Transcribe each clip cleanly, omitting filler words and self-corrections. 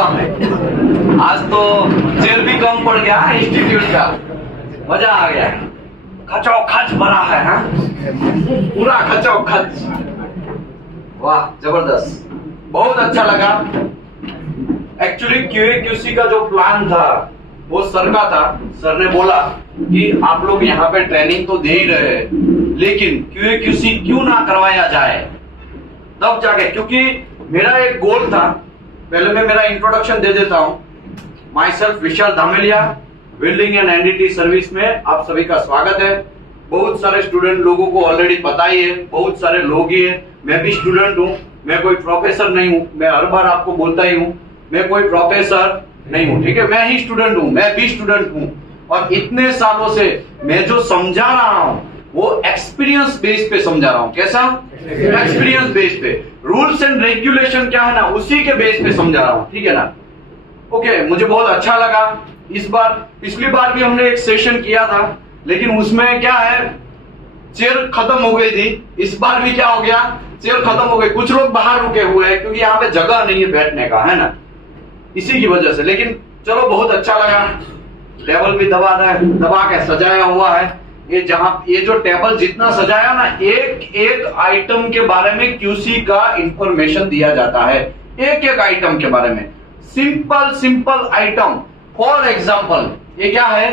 हवा में। आज तो चेयर भी कम पड़ गया इंस्टीट्यूट का, मजा आ गया। खचाखच भरा है, हाँ? पूरा खचाखच। वाह, जबरदस्त, बहुत अच्छा लगा। एक्चुअली QA/QC का जो प्लान था वो सर का था। सर ने बोला कि आप लोग यहाँ पे ट्रेनिंग तो दे ही रहे हैं, लेकिन QA/QC क्यों ना करवाया जाए। तब जाके, क्योंकि मेरा एक गोल था। पहले मैं मेरा इंट्रोडक्शन दे देता हूँ। Myself Vishal Dhameliya, welding and NDT service में आप सभी का स्वागत है। बहुत सारे स्टूडेंट लोगों को ऑलरेडी पता ही है, बहुत सारे लोग ही है। मैं भी स्टूडेंट हूँ, मैं कोई प्रोफेसर नहीं हूँ। मैं हर बार आपको बोलता ही हूँ, मैं कोई प्रोफेसर नहीं हूँ, ठीक है? मैं ही स्टूडेंट हूँ, मैं भी स्टूडेंट हूँ। और इतने सालों से मैं जो समझा रहा हूँ वो एक्सपीरियंस बेस पे समझा रहा हूँ। कैसा? एक्सपीरियंस बेस पे। रूल्स एंड रेगुलेशन क्या है ना, उसी के बेस पे समझा रहा हूँ, ठीक है ना? ओके, मुझे बहुत अच्छा लगा। इस बार, पिछली बार भी हमने एक सेशन किया था, लेकिन उसमें क्या है, चेयर खत्म हो गई थी। इस बार भी क्या हो गया, चेयर खत्म हो गई। कुछ लोग बाहर रुके हुए हैं क्योंकि यहाँ पे जगह नहीं है बैठने का, है ना, इसी की वजह से। लेकिन चलो, बहुत अच्छा लगा। टेबल भी दबा के सजाया हुआ है। ये जो टेबल जितना सजाया ना, एक एक आइटम के बारे में QC का इंफॉर्मेशन दिया जाता है, एक एक आइटम के बारे में। Simple item. फॉर एग्जाम्पल, ये क्या है?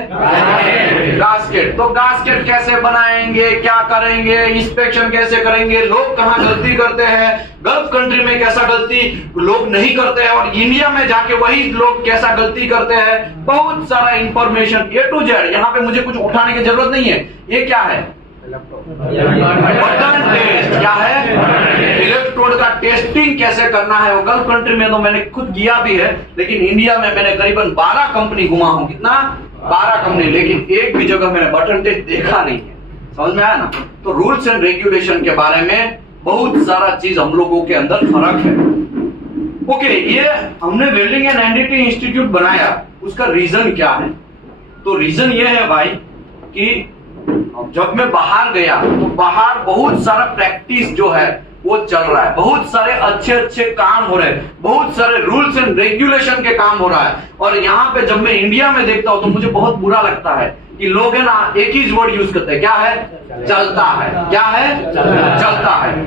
गास्केट। तो गास्केट कैसे बनाएंगे, क्या करेंगे, इंस्पेक्शन कैसे करेंगे, लोग कहाँ गलती करते हैं, गल्फ कंट्री में कैसा गलती लोग नहीं करते हैं, और इंडिया में जाके वही लोग कैसा गलती करते हैं। बहुत सारा इंफॉर्मेशन A to Z। यहाँ पे मुझे कुछ उठाने की जरूरत नहीं है। ये क्या है? Button test. क्या है? इलेक्ट्रोड का टेस्टिंग कैसे करना है। वो गल्फ कंट्री में तो मैंने खुद किया भी है, लेकिन इंडिया में मैंने करीबन 12 कंपनी घुमा हूं। कितना? 12 कंपनी, लेकिन एक भी जगह मैंने बटन टेस्ट देखा नहीं है। समझ में आया ना? तो रूल्स एंड रेगुलेशन के बारे में बहुत सारा चीज हम लोगों के अंदर फर्क है। ओके, ये हमने वेल्डिंग एंड NDT इंस्टीट्यूट बनाया, उसका रीजन क्या है? तो रीजन ये है भाई कि जब मैं बाहर गया तो बाहर बहुत सारा प्रैक्टिस जो है वो चल रहा है, बहुत सारे अच्छे काम हो रहे हैं, बहुत सारे रूल्स एंड रेगुलेशन के काम हो रहा है। और यहाँ पे जब मैं इंडिया में देखता हूँ तो मुझे बहुत बुरा लगता है कि लोग है ना, एक ही वर्ड यूज करते हैं। क्या है? चलता है। क्या है? चलता है।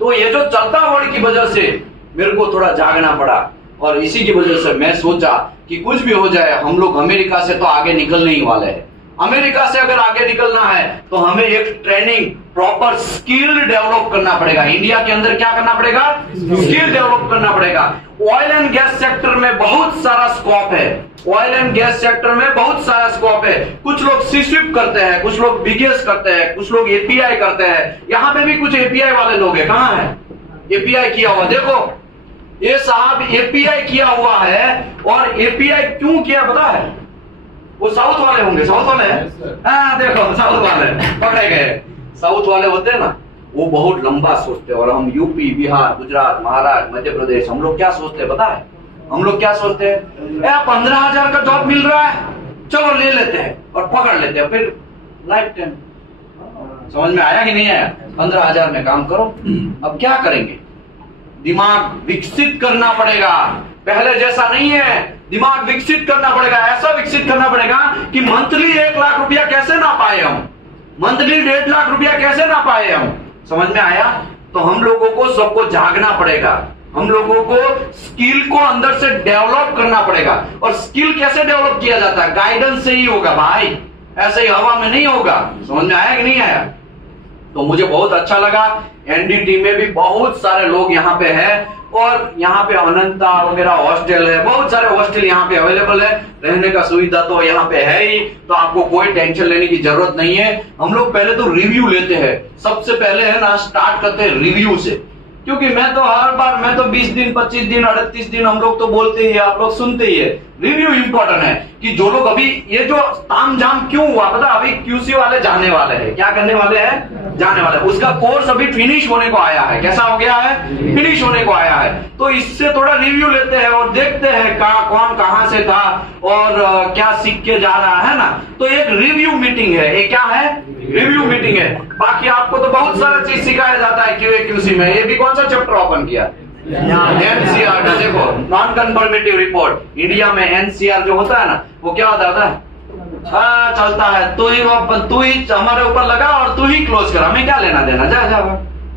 तो ये जो चलता वर्ड की वजह से मेरे को थोड़ा जागना पड़ा, और इसी की वजह से मैं सोचा कि कुछ भी हो जाए, हम लोग अमेरिका से तो आगे निकलने ही वाले हैं। अमेरिका से अगर आगे निकलना है तो हमें एक ट्रेनिंग, प्रॉपर स्किल डेवलप करना पड़ेगा। इंडिया के अंदर क्या करना पड़ेगा? स्किल डेवलप करना पड़ेगा। ऑयल एंड गैस सेक्टर में बहुत सारा स्कोप है। ऑयल एंड गैस सेक्टर में बहुत सारा स्कोप है। कुछ लोग सीस्विप करते हैं, कुछ लोग BGS करते हैं, कुछ लोग API करते हैं। यहाँ पे भी कुछ API वाले लोग हैं। कहाँ है? API किया हुआ, देखो ये साहब API किया हुआ है। और API क्यों किया पता है? वो साउथ वाले होंगे, साउथ वाले हैं। हाँ देखो, साउथ वाले पकड़े गए। साउथ वाले होते हैं ना, वो बहुत लंबा सोचते हैं। और हम UP, बिहार, गुजरात, महाराष्ट्र, मध्य प्रदेश, हम लोग क्या सोचते हैं पता है? हम लोग क्या सोचते हैं? 15,000 का जॉब मिल रहा है, चलो ले लेते हैं और पकड़ लेते हैं, फिर लाइफ टाइम। समझ में आया कि नहीं आया? 15,000 में काम करो। अब क्या करेंगे? दिमाग विकसित करना पड़ेगा। पहले जैसा नहीं है, दिमाग विकसित करना पड़ेगा। ऐसा विकसित करना पड़ेगा कि मंथली 1 लाख रुपया कैसे ना पाए हम, मंथली 1.5 लाख रुपया कैसे ना पाए हम। समझ में आया? तो हम लोगों को सबको जागना पड़ेगा। हम लोगों को स्किल को अंदर से डेवलप करना पड़ेगा। और स्किल कैसे डेवलप किया जाता है? गाइडेंस से ही होगा भाई, ऐसे ही हवा में नहीं होगा। समझ में आया कि नहीं आया? तो मुझे बहुत अच्छा लगा। NDT में भी बहुत सारे लोग यहाँ पे हैं, और यहाँ पे अनंता वगैरह हॉस्टल है, बहुत सारे हॉस्टल यहाँ पे अवेलेबल है। रहने का सुविधा तो यहाँ पे है ही, तो आपको कोई टेंशन लेने की जरूरत नहीं है। हम लोग पहले तो रिव्यू लेते हैं। सबसे पहले है ना, स्टार्ट करते हैं रिव्यू से, क्योंकि मैं तो हर बार, मैं तो 20 दिन, 25 दिन, 38 दिन हम लोग तो बोलते ही है, आप लोग सुनते ही है। रिव्यू इंपॉर्टेंट है कि जो लोग अभी ये जो ताम झाम क्यों हुआ पता? अभी QC वाले जाने वाले हैं। क्या करने वाले हैं? जाने वाले। उसका कोर्स अभी फिनिश होने को आया है। कैसा हो गया है? फिनिश होने को आया है। तो इससे थोड़ा रिव्यू लेते हैं और देखते हैं कौन कहां से था और क्या सीख के जा रहा है ना। तो एक रिव्यू मीटिंग है। ये क्या है? रिव्यू मीटिंग है। बाकी आपको तो बहुत सारा चीज सिखाया जाता है QA/QC में। ये भी कौन सा चैप्टर ओपन किया? NCERT। देखो नॉन कंफर्मेटिव रिपोर्ट। इंडिया में एनसीआर जो होता है ना, वो क्या होता है, चलता है, तू ही हमारे ऊपर लगा और तू ही क्लोज कर, हमें क्या लेना देना, जा जा,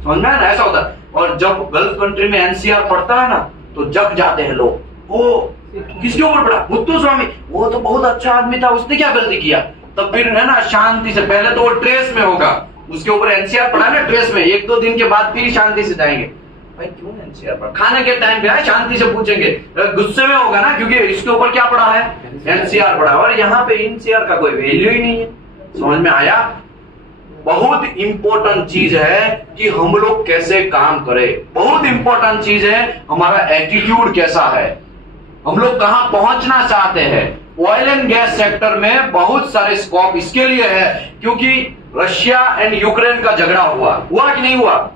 समझ में ना, ऐसा होता है। और जब गल्फ कंट्री में एनसीआर पढ़ता है ना, तो जग जाते हैं लोग, वो किसके ऊपर पड़ा, मुत्तुस्वामी, वो तो बहुत अच्छा आदमी था, उसने क्या गलती किया। तब फिर है ना शांति से, पहले तो वो ट्रेस में होगा, उसके ऊपर एनसीआर पढ़ा ना ट्रेस में, 1-2 दिन के बाद फिर शांति से जाएंगे, भाई क्यों एनसीआर पढ़ा, खाने के टाइम पे है शांति से पूछेंगे, गुस्से में होगा ना, क्योंकि इसके ऊपर क्या पढ़ा है, एनसीआर पढ़ा। और यहाँ पे एनसीआर का कोई वैल्यू ही नहीं है। समझ में आया। बहुत इंपॉर्टेंट चीज है कि हम लोग कैसे काम करें, बहुत इंपॉर्टेंट चीज है हमारा एटीट्यूड कैसा है, हम लोग कहां पहुंचना चाहते हैं। ऑयल एंड गैस सेक्टर में बहुत सारे स्कोप इसके लिए है, क्योंकि रशिया एंड यूक्रेन का झगड़ा हुआ कि नहीं हुआ,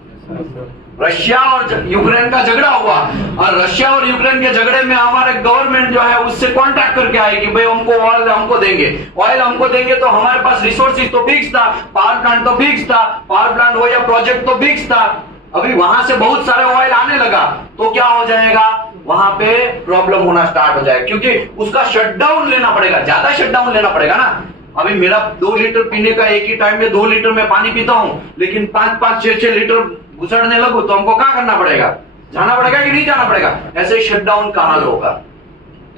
रशिया और यूक्रेन का झगड़ा हुआ, और रशिया और यूक्रेन के झगड़े में हमारे गवर्नमेंट जो है उससे कॉन्ट्रैक्ट करके आई कि भाई हमको ऑयल हमको देंगे, तो हमारे पास रिसोर्सेज तो फिक्स था, पावर प्लांट तो फिक्स था, पावर प्लांट हो या प्रोजेक्ट तो फिक्स था। अभी वहां से बहुत सारे ऑयल आने लगा तो क्या हो जाएगा, वहां पे प्रॉब्लम होना स्टार्ट हो जाएगा, क्योंकि उसका शटडाउन लेना पड़ेगा, ज्यादा शटडाउन लेना पड़ेगा ना। अभी मेरा 2 लीटर पीने का, एक ही टाइम में 2 लीटर में पानी पीता हूं, लेकिन 5-5, 6-6 लीटर घुसड़ने लगू तो हमको क्या करना पड़ेगा, जाना पड़ेगा कि नहीं जाना पड़ेगा। ऐसे शटडाउन का हाल होगा।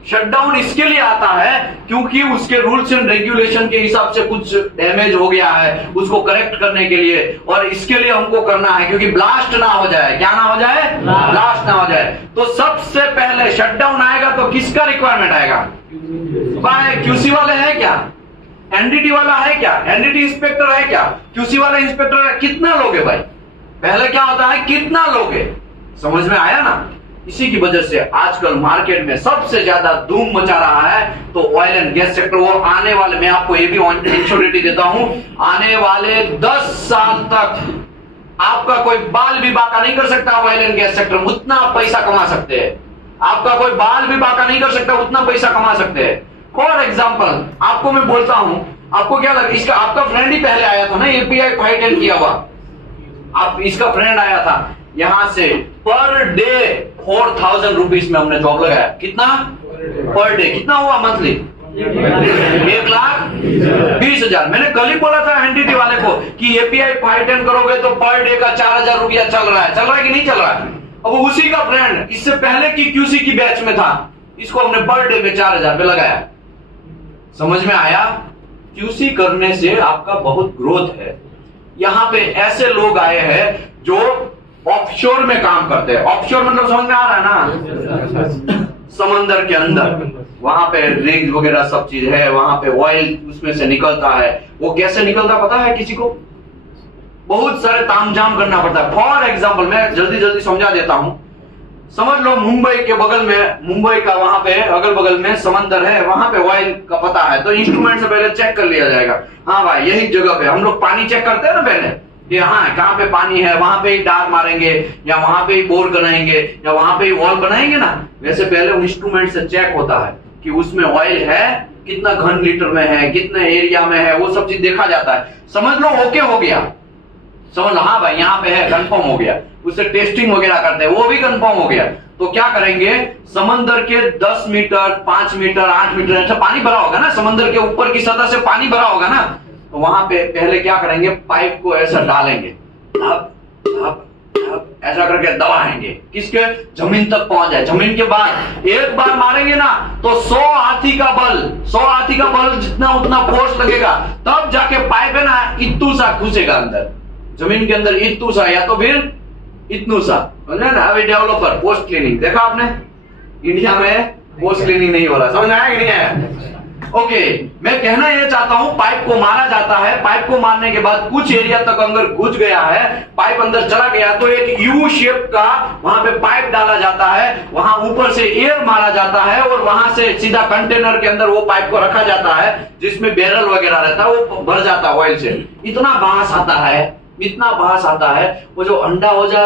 शटडाउन इसके लिए आता है क्योंकि उसके रूल्स एंड रेगुलेशन के हिसाब से कुछ डैमेज हो गया है, उसको करेक्ट करने के लिए, और इसके लिए हमको करना है क्योंकि ब्लास्ट ना हो जाए। क्या ना हो जाए, ब्लास्ट ना हो जाए। तो सबसे पहले शटडाउन आएगा तो किसका रिक्वायरमेंट आएगा, क्यूसी वाले हैं क्या, एनडीटी वाला है क्या, एनडीटी इंस्पेक्टर है क्या, क्यूसी वाला इंस्पेक्टर है, कितना लोग है भाई, पहले क्या होता है कितना लोग है। समझ में आया ना। इसी की वजह से आजकल मार्केट में सबसे ज्यादा धूम मचा रहा है तो ऑयल एंड गैस सेक्टर। वो आने वाले, मैं आपको ये भी इंश्योरिटी देता हूं, आने वाले 10 साल तक आपका कोई बाल भी बाका नहीं कर सकता ऑयल एंड गैस सेक्टर, उतना पैसा कमा सकते हैं। आपका कोई बाल भी बाका नहीं कर सकता, उतना पैसा कमा सकते हैं। फॉर एग्जाम्पल आपको मैं बोलता हूं, आपको क्या लगा, इसका आपका फ्रेंड ही पहले आया था ना, एपीआई फाइट एंड किया हुआ, आप इसका फ्रेंड आया था, यहां से पर डे 4000 रुपीज में हमने जॉब लगाया। कितना पर डे, कितना हुआ मंथली, 1,20,000। मैंने कल ही बोला था एनडीटी वाले को कि एपीआई फाइट एंड करोगे तो पर डे का 4000 रुपया चल रहा है कि नहीं चल रहा है। अब उसी का फ्रेंड इससे पहले की क्यूसी की बैच में था, इसको हमने पर डे में 4000 पे लगाया। समझ में आया। क्यूसी करने से आपका बहुत ग्रोथ है। यहां पे ऐसे लोग आए हैं जो ऑफशोर में काम करते हैं। ऑफशोर मतलब समझ में आ रहा है ना, समंदर के अंदर, वहां पे रिग वगैरह सब चीज है, वहां पे ऑयल उसमें से निकलता है। वो कैसे निकलता पता है किसी को, बहुत सारे तामझाम करना पड़ता है। फॉर एग्जाम्पल मैं जल्दी समझा देता हूं। समझ लो मुंबई के बगल में, मुंबई का वहां पे अगल बगल में समंदर है, वहां पे ऑयल का पता है, तो इंस्ट्रूमेंट से पहले चेक कर लिया जाएगा, हाँ भाई यही जगह पे। हम लोग पानी चेक करते हैं ना पहले, कि हाँ कहाँ पे पानी है, वहां पे ही डार मारेंगे या वहां पे ही बोर बनाएंगे या वहां पे ही वॉल बनाएंगे ना, वैसे पहले इंस्ट्रूमेंट से चेक होता है कि उसमें ऑयल है, कितना घन लीटर में है, कितने एरिया में है, वो सब चीज देखा जाता है। समझ लो ओके हो गया, समझ लो हाँ भाई यहाँ पे है, कंफर्म हो गया, उससे टेस्टिंग वगैरह करते हैं, वो भी कंफर्म हो गया। तो क्या करेंगे, समंदर के 10 मीटर 5 मीटर 8 मीटर ऐसा पानी भरा होगा ना, समंदर के ऊपर की सतह से पानी भरा होगा ना, तो वहां पे पहले क्या करेंगे, पाइप को ऐसा डालेंगे, ऐसा करके दबाएंगे, किसके, जमीन तक पहुंच जाए। जमीन के बाद एक बार मारेंगे ना तो 100 हाथी का बल जितना उतना फोर्स लगेगा, तब जाके पाइप है ना इतू सा घुसेगा अंदर जमीन के अंदर, इतू सा या तो फिर इतनू सा। समझे ना। अभी डेवलपर पोस्ट क्लीनिंग देखा आपने, इंडिया में पोस्ट क्लीनिंग नहीं हो रहा, समझ आया कि नहीं आया। ओके, मैं कहना यह चाहता हूं, पाइप को मारा जाता है, पाइप को मारने के बाद कुछ एरिया तक अंदर घुस गया है, पाइप अंदर चला गया तो एक यू शेप का वहां पे पाइप डाला जाता है, वहां ऊपर से एयर मारा जाता है और वहां से सीधा कंटेनर के अंदर वो पाइप को रखा जाता है जिसमें बैरल वगैरह रहता है, वो भर जाता है ऑयल से। इतना बांस आता है, इतना बांस आता है, वो जो अंडा होता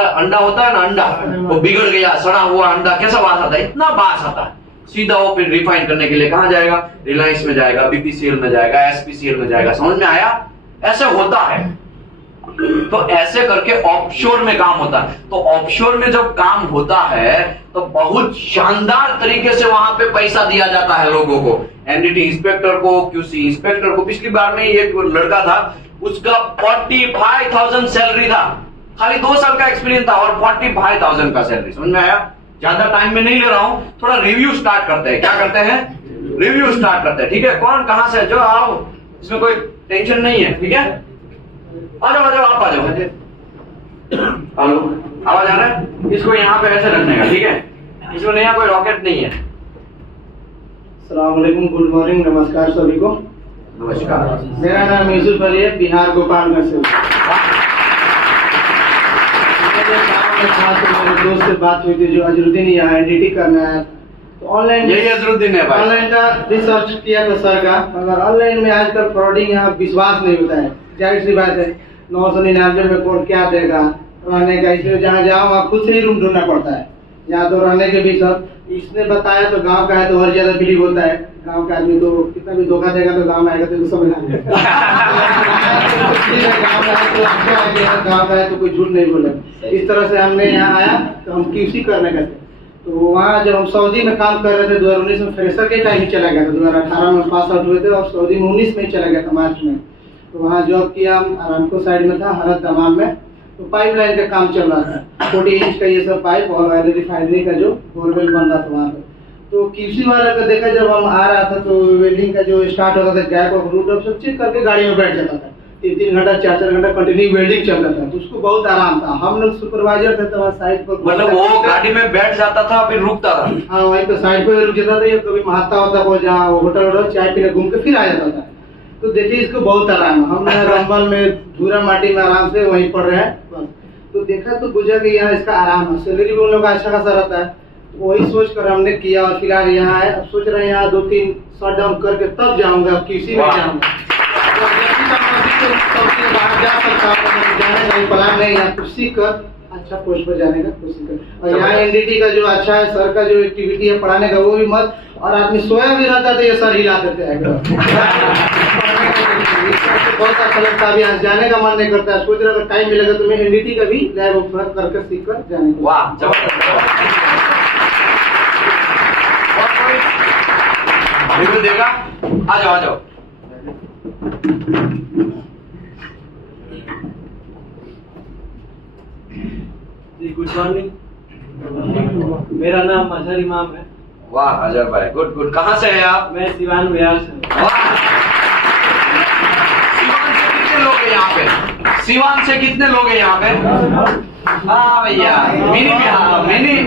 है ना, अंडा वो बिगड़ गया, सड़ा हुआ अंडा, कैसा बांस आता है, इतना बांस आता है। सीधा वो फिर रिफाइन करने के लिए कहां जाएगा, रिलायंस में जाएगा, बीपीसीएल में जाएगा, एसपीसीएल में जाएगा। समझ में आया। ऐसा होता है। तो ऐसे करके ऑफशोर में काम होता है। तो ऑफशोर में जब काम होता है तो बहुत शानदार तरीके से वहां पे पैसा दिया जाता है लोगों को, एनडीटी इंस्पेक्टर को, क्यूसी इंस्पेक्टर को। पिछली बार में एक लड़का था, उसका 45,000 सैलरी था, खाली 2 साल का एक्सपीरियंस था और 45,000 का सैलरी। समझ में आया? ज्यादा टाइम में नहीं ले रहा हूं, थोड़ा रिव्यू स्टार्ट करते हैं। क्या करते हैं? रिव्यू स्टार्ट करते हैं। ठीक है, कौन कहां से? जो आओ, इसमें कोई टेंशन नहीं है। ठीक है, आ जाओ आप आ जाओ। हेलो, आवाज आ रहा है? इसको यहाँ पे ऐसे रखने का। ठीक है, इसमें नया कोई रॉकेट नहीं है। अस्सलाम वालेकुम, गुड मॉर्निंग, नमस्कार सभी को। नमस्कार। मेरा नाम यूसुफ अली है, बिहार गोपालगंज से। मेरे दोस्त से बात हुई थी जो अजरुद्दीन यहाँ एनडीटी करना है, तो ऑनलाइन यही अजरुद्दीन है भाई। ऑनलाइन का रिसर्च किया था सर का, मगर ऑनलाइन में आजकल फ्रॉडिंग यहाँ विश्वास नहीं होता है। जाहिर सी बात है, 999 में कौन क्या देगा रहने का, इसलिए जहाँ जाओ वहाँ खुद से ही रूम ढूंढना पड़ता है। यहाँ तो रहने के भी सब इसने बताया तो गांव का है तो और ज्यादा बिलीव होता है। गांव का आदमी तो कितना भी धोखा देगा तो गांव में आएगा तो समझ आ जाएगा। गांव का है तो कोई झूठ नहीं बोले। इस तरह से हमने यहाँ आया तो हम क्यूसी करने गए थे। तो वहाँ जब हम सऊदी में काम कर रहे थे 2019 में, फ्रेशर के टाइम ही चला गया था। 2018 में पास आउट हुए थे और सऊदी में 19 में चला गया था, मार्च में। तो वहाँ जॉब किया, हम आरामको साइड में था, हरत दमाम में। तो पाइपलाइन का काम चल रहा था, 40 इंच का ये सब पाइप और रिफाइनरी का जो बोरवेल बन रहा था वहाँ पे। तो क्यूसी वाला का देखा, जब हम आ रहा था तो वेल्डिंग का जो स्टार्ट होता था, गैप और रूट सब चेक करके गाड़ी में बैठ जाता था। 3-3 घंटा 4-4 घंटा कंटिन्यू वेल्डिंग चल रहा था, तो उसको बहुत आराम था। हम लोग सुपरवाइजर थे तो साइड पर, मतलब वो गाड़ी में बैठ जाता था फिर रुकता था। हाँ, वहीं पे साइड पे रुक जाता था। या कभी महाता होता वो जहाँ होटल चाय पीने घूम के फिर आ जाता था। तो देखिए इसको बहुत आराम है। हम रंबल में धूरा माटी में आराम से वहीं पड़ रहे हैं बस। तो देखा तो बुझा कि यहाँ इसका आराम है, सैलरी भी उन लोग का अच्छा खासा रहता है। वही सोच कर हमने किया और फिलहाल यहाँ है। अब सोच रहे हैं यहाँ 2-3 शॉट डाउन करके तब जाऊंगा, किसी में जाऊंगा। बाहर जा सकता हूँ, जाने का प्लान नहीं, यहाँ कुछ सीख कर अच्छा पोस्ट पर जाने का कोशिश कर। और यहाँ एनडीटी का जो अच्छा है, सर का जो एक्टिविटी है पढ़ाने का, वो भी मत। और आदमी सोया भी रहता तो ये सर हिला देते हैं। बहुत अच्छा लगता है, अभी यहाँ जाने का मन नहीं करता है। सोच रहा था टाइम मिलेगा तो मैं एनडीटी का भी लैब ऑफर करके सीख कर जाने का। वाह, जबरदस्त। रिव्यू देगा? आ जाओ आ जाओ। जी, गुड मॉर्निंग। मेरा नाम अजहर इमाम है। वाह अजहर भाई, गुड गुड। कहाँ से हैं आप? मैं सिवान बिहार से। सिवान से कितने लोग हैं यहाँ पे? सिवान से कितने लोग हैं यहाँ पे? हाँ भैया,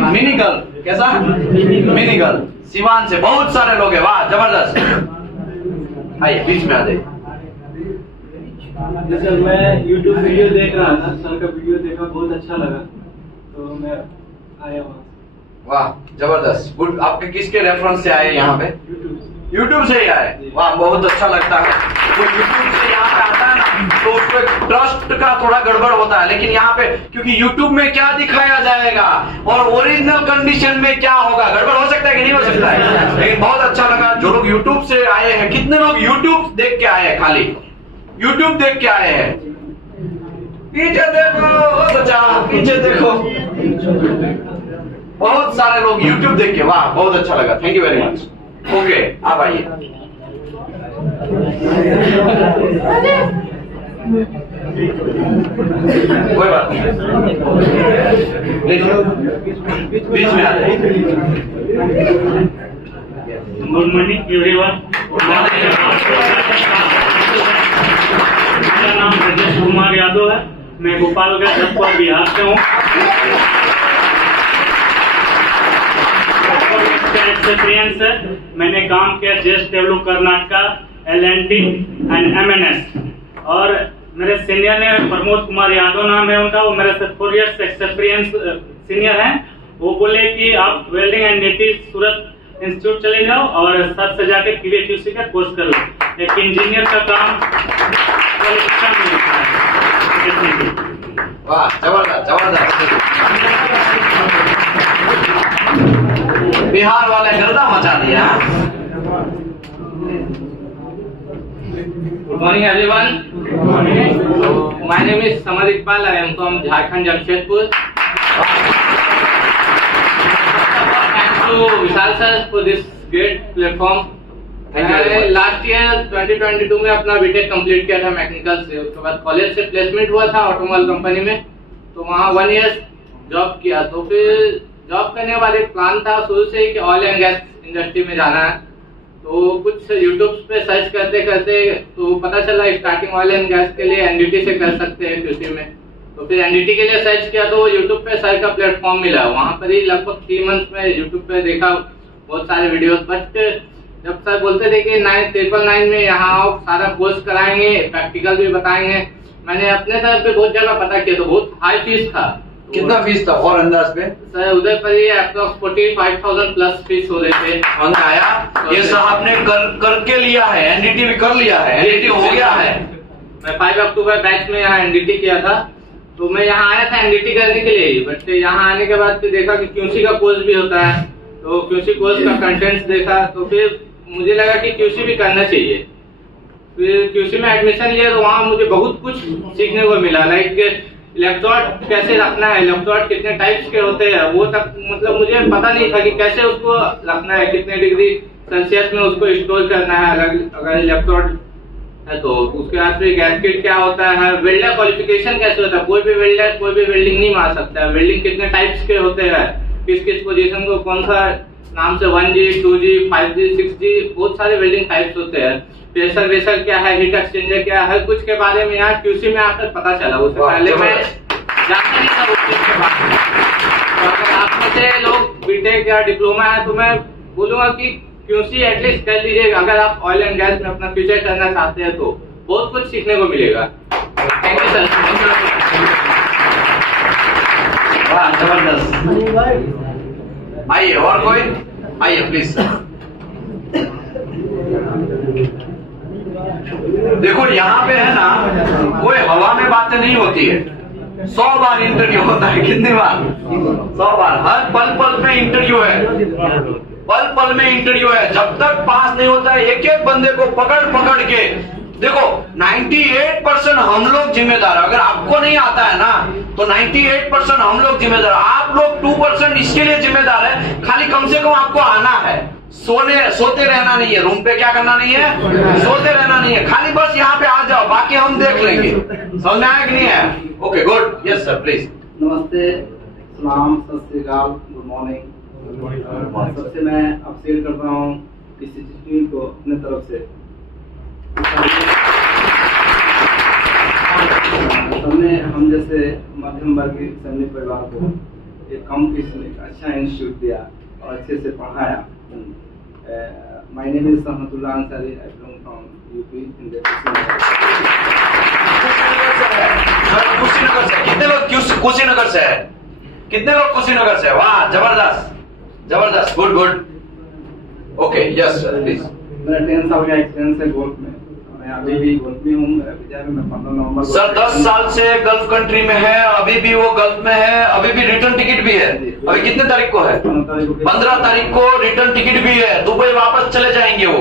मिनी गर्ल। कैसा? Mini girl. सिवान से बहुत सारे लोग हैं। वाह जबरदस्त। आइए बीच में आ जाइए। सर, मैं YouTube वीडियो देख रहा था, सर का वीडियो देखा, बहुत अच्छा लगा तो मैं आया वहाँ। वाह जबरदस्त, गुड। आपके किसके रेफरेंस से आए यहाँ पे? यूट्यूब से ही आए। वाह, बहुत अच्छा लगता है। तो यूट्यूब से यहाँ पे आता है ना, तो उसको ट्रस्ट का थोड़ा गड़बड़ होता है, लेकिन यहाँ पे क्योंकि यूट्यूब में क्या दिखाया जाएगा और ओरिजिनल कंडीशन में क्या होगा, गड़बड़ हो सकता है कि नहीं हो सकता है। लेकिन बहुत अच्छा लगा। जो लोग यूट्यूब से आए हैं, कितने लोग यूट्यूब देख के आए हैं? खाली यूट्यूब देख के आए हैं? पीछे देखो बच्चा, पीछे देखो। बहुत सारे लोग यूट्यूब देख के। वाह, बहुत अच्छा लगा। Thank you very much. Okay, आप आइए। कोई बात नहीं, बीच में आ जाइए। Good morning everyone. मेरा नाम राजेश कुमार यादव है। मैं गोपालगंज रतपुर बिहार से हूँ। एक्सपीरियंस है, मैंने काम किया JSW Karnataka, L&T and MNS। और मेरे सीनियर ने प्रमोद कुमार यादव नाम है उनका, वो मेरे से 4 इयर्स एक्सपीरियंस सीनियर हैं। वो बोले कि आप वेल्डिंग एंड नीति सूरत इंस्टीट्यूट चले जाओ और सर से जाके QA/QC का कोर्स कर लो। एक इंजीनियर का काम क्वालिफिकेशन नहीं होता है। वाह जबरदस्त जबरदस्त। बिहार वाले गर्दा मचा दिया। Good morning, everyone. My name is Samad Iqbal. I am from Jharkhand, Jamshedpur. Thanks to Vishal sir for this great platform. मैंने लास्ट ईयर 2022 में अपना बीटेक कंप्लीट किया था मैकेनिकल से। उसके बाद कॉलेज से प्लेसमेंट हुआ था ऑटोमोबाइल कंपनी में, तो वहाँ 1 ईयर जॉब किया। तो फिर जॉब करने के बाद एक प्लान था शुरू से ही कि ऑयल एंड गैस इंडस्ट्री में जाना है। तो कुछ यूट्यूब पे सर्च करते करते तो पता चला स्टार्टिंग ऑयल एंड गैस के लिए एनडीटी से कर सकते हैं QC में। तो फिर एनडीटी के लिए सर्च किया तो यूट्यूब पे सर का प्लेटफॉर्म मिला। वहाँ पर ही लगभग 3 मंथ में यूट्यूब पे देखा बहुत सारे वीडियोस। बट जब सर बोलते थे कि 999 में यहाँ आओ, सारा कोर्स कराएंगे, प्रैक्टिकल भी बताएंगे, मैंने अपने तरफ पे बहुत जगह पता किया तो बहुत हाई फीस था। कितना फीस था और अंदाज पे? सर उधर पर ये अप्रॉक्स 45,000 प्लस फीस हो रहे थे। समझ आया? ये साहब ने करके लिया है, एनडीटी भी कर लिया है, एनडीटी हो गया है। मैं 5 अक्टूबर बैच में यहाँ एनडीटी किया था, तो मैं यहाँ आया था एनडीटी करने के लिए। बट यहाँ आने के बाद फिर देखा कि QC का कोर्स भी होता है, तो QC कोर्स का कंटेंट्स देखा, तो फिर मुझे लगा कि QC भी करना चाहिए। फिर QC में एडमिशन लिया तो वहाँ मुझे बहुत कुछ सीखने को मिला। लाइक इलेक्ट्रोड कैसे रखना है, इलेक्ट्रोड कितने टाइप्स के होते हैं, वो तक मतलब मुझे पता नहीं था कि कैसे उसको रखना है, कितने डिग्री सेल्सियस में उसको स्टोर करना है अगर इलेक्ट्रोड है तो। उसके बाद फिर गैसकेट क्या होता है, वेल्डर क्वालिफिकेशन कैसे होता है, कोई भी वेल्डर कोई भी वेल्डिंग नहीं मार सकता है। वेल्डिंग कितने टाइप्स के होते हैं, किस किस पोजीशन को कौन सा नाम से 1G 2G 5G 6G बहुत सारे वेल्डिंग टाइप्स होते हैं। प्रेशर वेसल क्या है, हीट एक्सचेंजर क्या है, हर कुछ के बारे में यहाँ QC में आकर पता चला। उससे पहले मैं जानता नहीं था उस चीज के बारे में। तो अगर आप में से लोग बीटेक या डिप्लोमा है तो मैं बोलूंगा कि QC एटलीस्ट कर लीजिएगा। अगर आप ऑयल एंड गैस में अपना फ्यूचर करना चाहते हैं तो बहुत कुछ सीखने को मिलेगा। Thank you sir. जबरदस्त। आइए और कोई आइए प्लीज सर। देखो यहाँ पे है ना, कोई हवा में बातें नहीं होती है। 100 बार इंटरव्यू होता है। कितनी बार? 100 बार। हर पल पल में इंटरव्यू है, पल पल में इंटरव्यू है। जब तक पास नहीं होता है एक एक बंदे को पकड़ पकड़ के देखो 98% हम लोग जिम्मेदार। अगर आपको नहीं आता है ना तो 98% हम लोग जिम्मेदार। आप लोग 2% इसके लिए जिम्मेदार है, खाली कम से कम आपको आना है। सोते रहना नहीं है, रूम पे क्या करना नहीं है, सोते रहना नहीं है, खाली बस यहाँ पे आ जाओ, बाकी हम देख लेंगे। समझ में आया कि नहीं है? Okay good. Yes sir please. नमस्ते, सलाम, सत श्री अकाल, गुड मॉर्निंग। सबसे मैं अप्रिशिएट करता हूँ इस टीम को अपने तरफ से। हमने हम जैसे मध्यम वर्गीय सैनिक परिवार को एक कम फीस में अच्छा इंस्टीट्यूट दिया और अच्छे से पढ़ाया। My name is Sahmatullah Ansari, I belong from UP in the Kushinagar से। कितने लोग कुशीनगर से है? कितने लोग कुशीनगर से? वाह जबरदस्त जबरदस्त, good good. Okay yes sir please. मेरा 10 साल का एक्सपीरियंस है गोल्फ में। मैं अभी भी गोल्फ में हूँ। विजय में मैं 15 नवंबर सर 10 साल से गल्फ कंट्री में है, अभी भी वो गल्फ में है, अभी भी रिटर्न टिकट भी है। अभी कितने तारीख को है? 15 तारीख को रिटर्न टिकट भी है। दुबई वापस चले जाएंगे वो।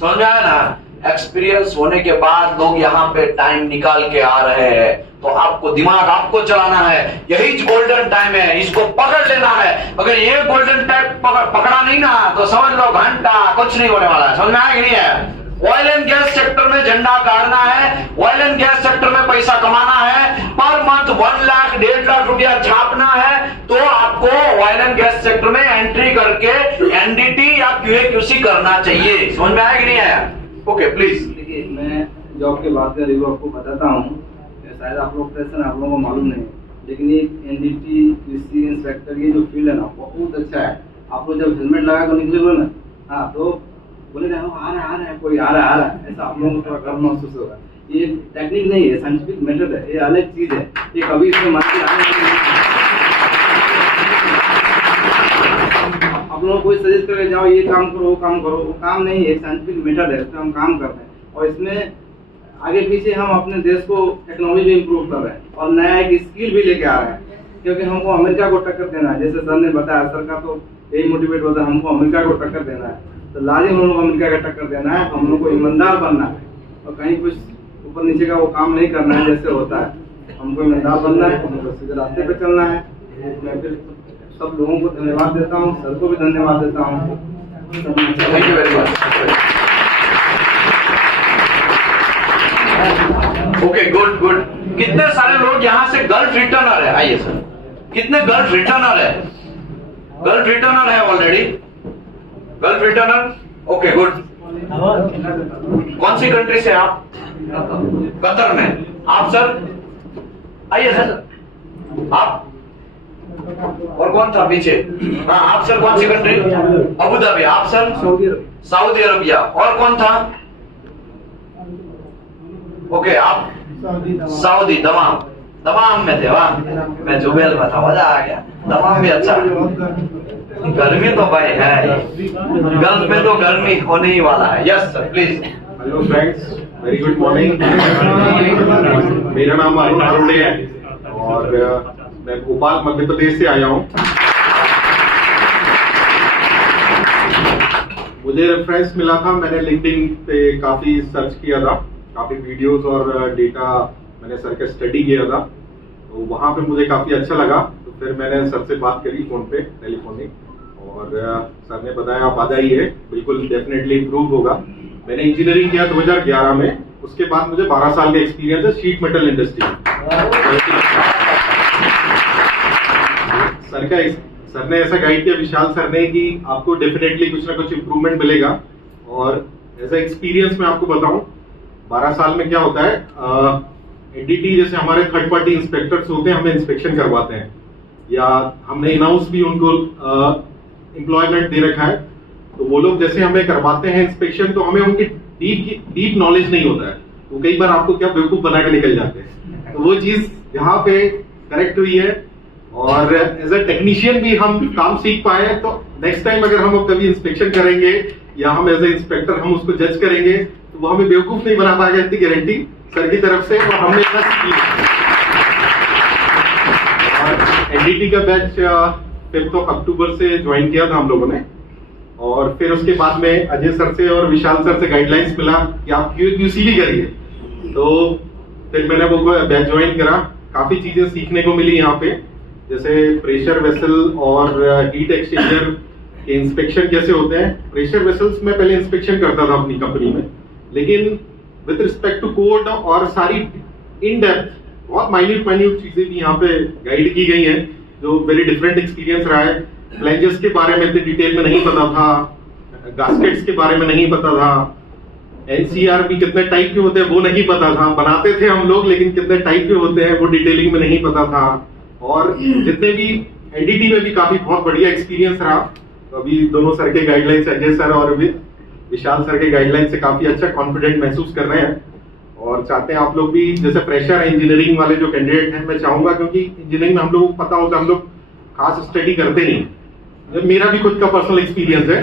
समझ में आया ना? एक्सपीरियंस होने के बाद लोग यहाँ पे टाइम निकाल के आ रहे हैं, तो आपको दिमाग आपको चलाना है। यही गोल्डन टाइम है, इसको पकड़ लेना है। अगर ये गोल्डन टाइम पकड़ा नहीं ना तो समझ लो घंटा कुछ नहीं होने वाला है। समझ में आया कि नहीं है? ऑयल एंड गैस सेक्टर में झंडा गाड़ना है, ऑयल एंड गैस सेक्टर में पैसा कमाना है, पर मंथ 1 लाख 1.5 लाख रुपया छापना है, तो आपको ऑयल एंड गैस सेक्टर में एंट्री करके एनडीटी या QA/QC करना चाहिए। समझ में आया कि नहीं आया? Okay please. देखिए, मैं जॉब के बाद का रिव्यू आपको बताता हूँ। शायद आप लोग प्रेशर आप लोगों को मालूम नहीं, लेकिन ये एनडीटी QC इंस्पेक्टर ये जो फील्ड है ना बहुत अच्छा है। आप लोग जब हेलमेट लगा कर निकले ना, हाँ तो बोलेगा आ रहा है कोई आ रहा है, ऐसा आप लोगों को थोड़ा गर्व महसूस होगा। ये टेक्निक नहीं है, साइंटिफिक मेथड है, ये अलग चीज है। ये कभी इसमें मान के आप लोगों को कोई सजेस्ट करके जाओ ये काम करो वो काम करो, वो काम नहीं है, साइंटिफिक मेथड है, उसमें हम काम करते हैं और इसमें आगे पीछे हम अपने देश को टेक्नोलॉजी भी इम्प्रूव कर रहे हैं और नया एक स्किल भी लेके आ रहे हैं, क्योंकि हमको अमेरिका को टक्कर देना है। जैसे सर ने बताया, सर का तो यही मोटिवेट होता है, हमको अमेरिका को टक्कर देना है। तो लाजिम हम लोग अमेरिका का टक्कर देना है, हम लोग को ईमानदार बनना है। और कहीं कुछ ऊपर नीचे का वो काम नहीं करना है जैसे होता है। हमको ईमानदार बनना है, हमको सीधे रास्ते पे चलना है। मैं फिर सब लोगों को धन्यवाद देता हूँ, सर को भी धन्यवाद देता हूँ। Thank you very much. Okay, good good. कितने सारे लोग यहाँ से गल्फ रिटर्नर है? आइए सर, कितने गल्फ रिटर्नर है? गल्फ रिटर्नर है already? Gulf returner, okay good. कौन सी कंट्री से आप? कतर में। आप सर? आइए सर, आप? और कौन था पीछे? हाँ, आप सर कौन सी कंट्री? Abu Dhabi. आप सर? Saudi Arabia. और कौन था? ओके, आप? सऊदी, दमाम। दमाम में थे। वाह, मैं जुबैल में था, मजा आ गया। दमाम भी अच्छा। गर्मी तो भाई है, गल्फ में तो गर्मी होने ही वाला है। Yes sir, please. Hello friends, very good morning. मेरा नाम अरुण अरुणे है और मैं भोपाल मध्य प्रदेश से आया हूँ। मुझे रेफरेंस मिला था, मैंने लिंक्डइन पे काफी सर्च किया था, काफी वीडियोस और डेटा मैंने सर का स्टडी किया था, तो वहाँ पे मुझे काफी अच्छा लगा। तो फिर मैंने सर से बात करी फोन पे, टेलीफोनिक, और सर ने बताया आप आ जाइए, बिल्कुल डेफिनेटली इम्प्रूव होगा। मैंने इंजीनियरिंग किया 2011 में, उसके बाद मुझे 12 साल का एक्सपीरियंस है शीट मेटल इंडस्ट्री में। सर ने ऐसा गाइड किया, विशाल सर ने, कि आपको डेफिनेटली कुछ ना कुछ इम्प्रूवमेंट मिलेगा। और ऐसा एक्सपीरियंस मैं आपको बताऊं, 12 साल में क्या होता है, एनडीटी जैसे हमारे थर्ड पार्टी इंस्पेक्टर्स होते हैं, हमें इंस्पेक्शन करवाते हैं, या हमने अनाउंस भी उनको एम्प्लॉयमेंट दे रखा है, तो वो लोग जैसे हमें करवाते हैं इंस्पेक्शन, तो हमें उनकी डीप नॉलेज नहीं होता है, तो कई बार आपको क्या बेवकूफ बना के निकल जाते हैं। तो वो चीज यहाँ पे करेक्ट हुई है, और एज अ टेक्नीशियन भी हम काम सीख पाए। तो नेक्स्ट टाइम अगर हम कभी इंस्पेक्शन करेंगे या हम एज ए इंस्पेक्टर हम उसको जज करेंगे, तो वो हमें बेवकूफ नहीं बना पाएगा, इतनी गारंटी सर की तरफ से। और हमने इतना सीख लिया। और एनडीटी का बैच 5 अक्टूबर से ज्वाइन किया था हम लोगों ने, और फिर उसके बाद में अजय सर से और विशाल सर से गाइडलाइंस मिला कि आप QA/QC भी करिए, तो फिर मैंने वो बैच ज्वाइन करा। काफी चीजें सीखने को मिली यहाँ पे, जैसे प्रेशर वेसल और हीट एक्सचेंजर के इंस्पेक्शन कैसे होते हैं। प्रेशर वेसल्स में पहले इंस्पेक्शन करता था अपनी कंपनी में, लेकिन विद रिस्पेक्ट टू कोड और सारी इन डेप्थ बहुत माइन्यूट चीजें भी यहाँ पे गाइड की गई हैं, जो वेरी डिफरेंट एक्सपीरियंस रहा है। फ्लैंजेस के बारे में इतने डिटेल में नहीं पता था, गास्केट्स के बारे में नहीं पता था, एनसीआर भी कितने टाइप के होते हैं वो नहीं पता था। बनाते थे हम लोग, लेकिन कितने टाइप के होते हैं वो डिटेलिंग में नहीं पता था। और जितने भी एनडीटी में भी काफी बहुत बढ़िया एक्सपीरियंस रहा। तो अभी दोनों सर के गाइडलाइन से, अजय सर और विशाल सर के गाइडलाइन से काफी अच्छा कॉन्फिडेंट महसूस कर रहे हैं, और चाहते हैं आप लोग भी, जैसे फ्रेशर इंजीनियरिंग वाले जो कैंडिडेट हैं, मैं चाहूंगा, क्योंकि इंजीनियरिंग में हम लोगों को पता होता है हम लोग खास स्टडी करते नहीं, मेरा भी खुद का पर्सनल एक्सपीरियंस है,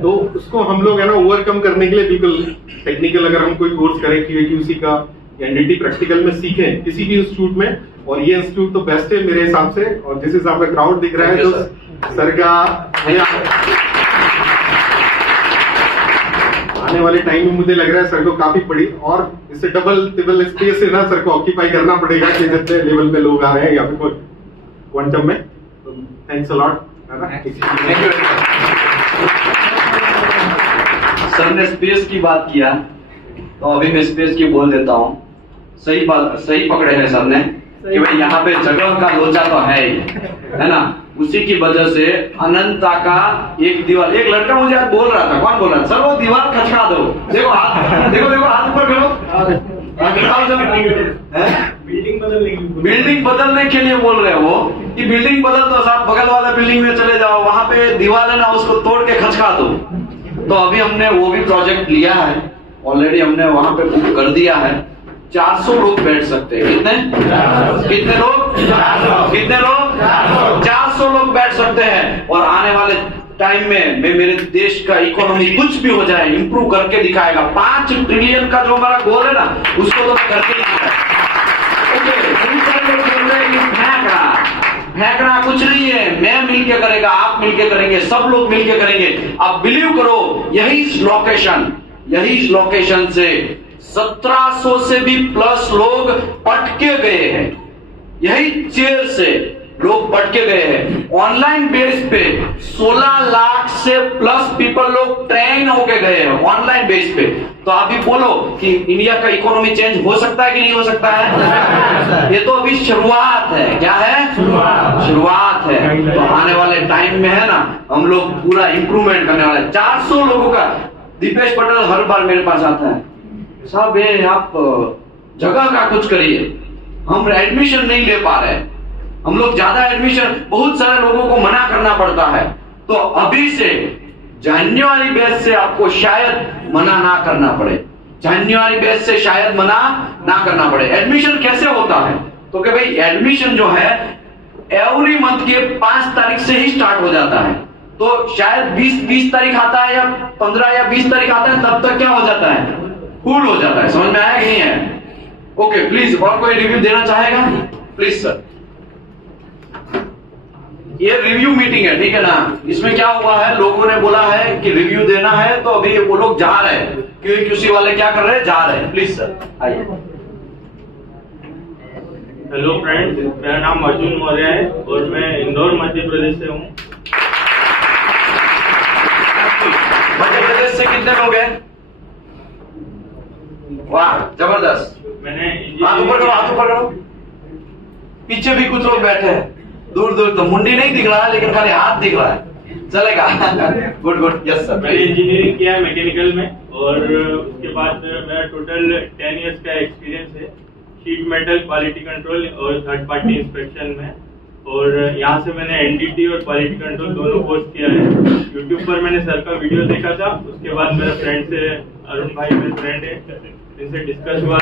तो उसको हम लोग है ना ओवरकम करने के लिए बिल्कुल टेक्निकल अगर हम कोई कोर्स करें QA/QC का, एनडीटी प्रैक्टिकल में सीखें किसी भी इंस्टीट्यूट में, और ये इंस्टीट्यूट तो बेस्ट है मेरे हिसाब से। और जिस हिसाब का क्राउड दिख रहा है, तो सर का आने वाले टाइम में मुझे लग रहा है सर को काफी बड़ी और इससे डबल ट्रिपल स्पेस है ना सर को ऑक्यूपाई करना पड़ेगा, कि जितने लेवल पे लोग आ रहे हैं या फिर क्वांटम में। तो थैंक्स अ लॉट। सर ने स्पेस की बात किया, तो अभी मैं स्पेस की बोल देता हूँ। सही बात, सही पकड़े हैं सर ने कि भाई यहाँ पे जगह का लोचा तो है ही, है ना। उसी की वजह से अनंता का एक दीवार, एक लड़का मुझे आज बोल रहा था, कौन बोल रहा था, सर वो दीवार खचका दो, देखो हाथ, देखो हाथ ऊपर करो, बिल्डिंग बदलने के लिए बोल रहे हैं वो, कि बिल्डिंग बदल दो साहब, बगल वाला बिल्डिंग में चले जाओ, वहां पे दीवार है ना उसको तोड़ के खचका दो। तो अभी हमने वो भी प्रोजेक्ट लिया है, ऑलरेडी हमने वहां पे बुक कर दिया है। 400 लोग बैठ सकते हैं। कितने लोग 400 लोग बैठ सकते हैं। और आने वाले टाइम में मेरे देश का इकोनॉमी कुछ भी हो जाए इंप्रूव करके दिखाएगा। 5 ट्रिलियन का जो हमारा गोल है ना, उसको तो मैं करके फेंकना कुछ नहीं है। मैं मिलके करेगा, आप मिलके करेंगे, सब लोग मिलके करेंगे। अब बिलीव करो, यही लोकेशन से 1700 से भी प्लस लोग पटके गए हैं, यही चेयर से लोग पटके गए हैं। ऑनलाइन बेस पे 16 लाख से प्लस पीपल लोग ट्रेन होके गए हैं ऑनलाइन बेस पे। तो आप भी बोलो कि इंडिया का इकोनॉमी चेंज हो सकता है कि नहीं हो सकता है? ये तो अभी शुरुआत है। क्या है? शुरुआत है। तो आने वाले टाइम में है ना, हम लोग पूरा इंप्रूवमेंट करने वाले। 400 लोगों का, दीपेश पटेल हर बार मेरे पास आता है, साहब ये आप जगह का कुछ करिए, हम एडमिशन नहीं ले पा रहे, हम लोग ज्यादा एडमिशन, बहुत सारे लोगों को मना करना पड़ता है। तो अभी से जनवरी बैच से आपको शायद मना ना करना पड़े, जनवरी बैच से शायद मना ना करना पड़े। एडमिशन कैसे होता है? तो कि भाई एडमिशन जो है एवरी मंथ के 5 तारीख से ही स्टार्ट हो जाता है। तो शायद 20 तारीख आता है या 15 या 20 तारीख आता है, तब तक क्या हो जाता है? फुल हो जाता है। समझ में आया कि नहीं है? ओके, प्लीज और कोई रिव्यू देना चाहेगा? Please sir. ये रिव्यू मीटिंग है, ठीक है ना? इसमें क्या हुआ है, लोगों ने बोला है कि रिव्यू देना है, तो अभी वो लोग जा रहे हैं। क्यूसी वाले क्या कर रहे हैं? जा रहे हैं। प्लीज सर आइए। हेलो फ्रेंड्स, मेरा नाम अर्जुन मौर्य है और मैं इंदौर मध्य प्रदेश से हूँ। मध्य प्रदेश से कितने लोग हैं? वाह, जबरदस्त। मैंने हाथ ऊपर करो, हाथ ऊपर करो। पीछे भी कुछ लोग बैठे हैं, दूर दूर तो मुंडी नहीं दिख रहा है, लेकिन खाली हाथ दिख रहा है। चलेगा। Good good, yes sir. मैंने इंजीनियरिंग किया है मैकेनिकल में, और उसके बाद मेरा टोटल 10 इयर्स का एक्सपीरियंस है शीट मेटल क्वालिटी कंट्रोल और थर्ड पार्टी इंस्पेक्शन में। और यहाँ से मैंने एनडीटी और क्वालिटी कंट्रोल दोनों कोर्स किया है। यूट्यूब पर मैंने सर का वीडियो देखा था, उसके बाद मेरा फ्रेंड से, अरुण भाई मेरे फ्रेंड है, इनसे डिस्कस हुआ।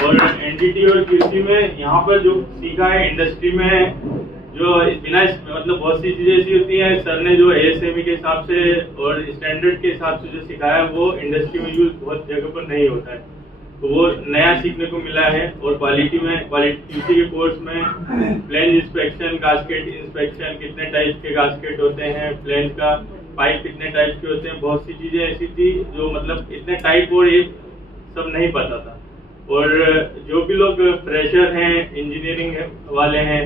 और एनडीटी और क्यूसी में यहाँ पर जो सीखा है इंडस्ट्री में, जो बिना मतलब बहुत सी चीजें ऐसी होती हैं, सर ने जो एएसएमई के हिसाब से और स्टैंडर्ड के हिसाब से जो सिखाया वो इंडस्ट्री में यूज बहुत जगह पर नहीं होता है, तो वो नया सीखने को मिला है। और क्वालिटी क्यूसी के कोर्स में प्लेन इंस्पेक्शन, गास्केट इंस्पेक्शन, कितने टाइप के गास्केट होते हैं, प्लेन का पाइप कितने टाइप के होते हैं, बहुत सी चीजें ऐसी थी जो मतलब इतने टाइप और ये सब नहीं पता था। और जो भी लोग फ्रेशर हैं, इंजीनियरिंग वाले हैं,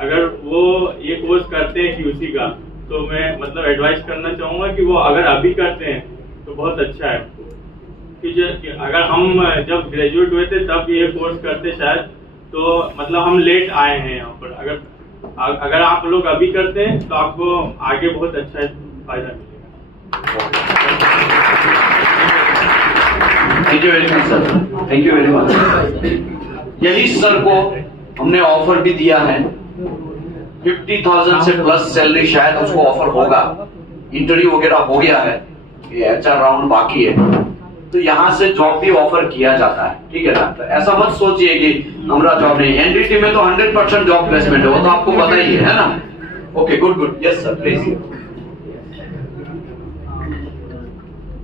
अगर वो ये कोर्स करते हैं क्यूसी का, तो मैं मतलब एडवाइस करना चाहूँगा कि वो अगर अभी करते हैं तो बहुत अच्छा है। कि अगर हम जब ग्रेजुएट हुए थे तब ये कोर्स करते शायद, तो मतलब हम लेट आए हैं यहाँ पर। अगर आप लोग अभी करते हैं तो आपको आगे बहुत अच्छा फायदा मिलेगा। Thank you very much sir, thank you very much. यही सर को हमने ऑफर भी दिया है, 50,000 से प्लस सैलरी शायद उसको ऑफर होगा। इंटरव्यू वगैरह हो गया है, ये HR राउंड बाकी है, तो यहाँ से जॉब भी ऑफर किया जाता है, ठीक है ना? तो ऐसा मत सोचिए कि हमारा जॉब नहीं। एनडीटी में तो 100% जॉब प्लेसमेंट है, वो तो आपको पता ही है ना? Okay, good good, yes sir please.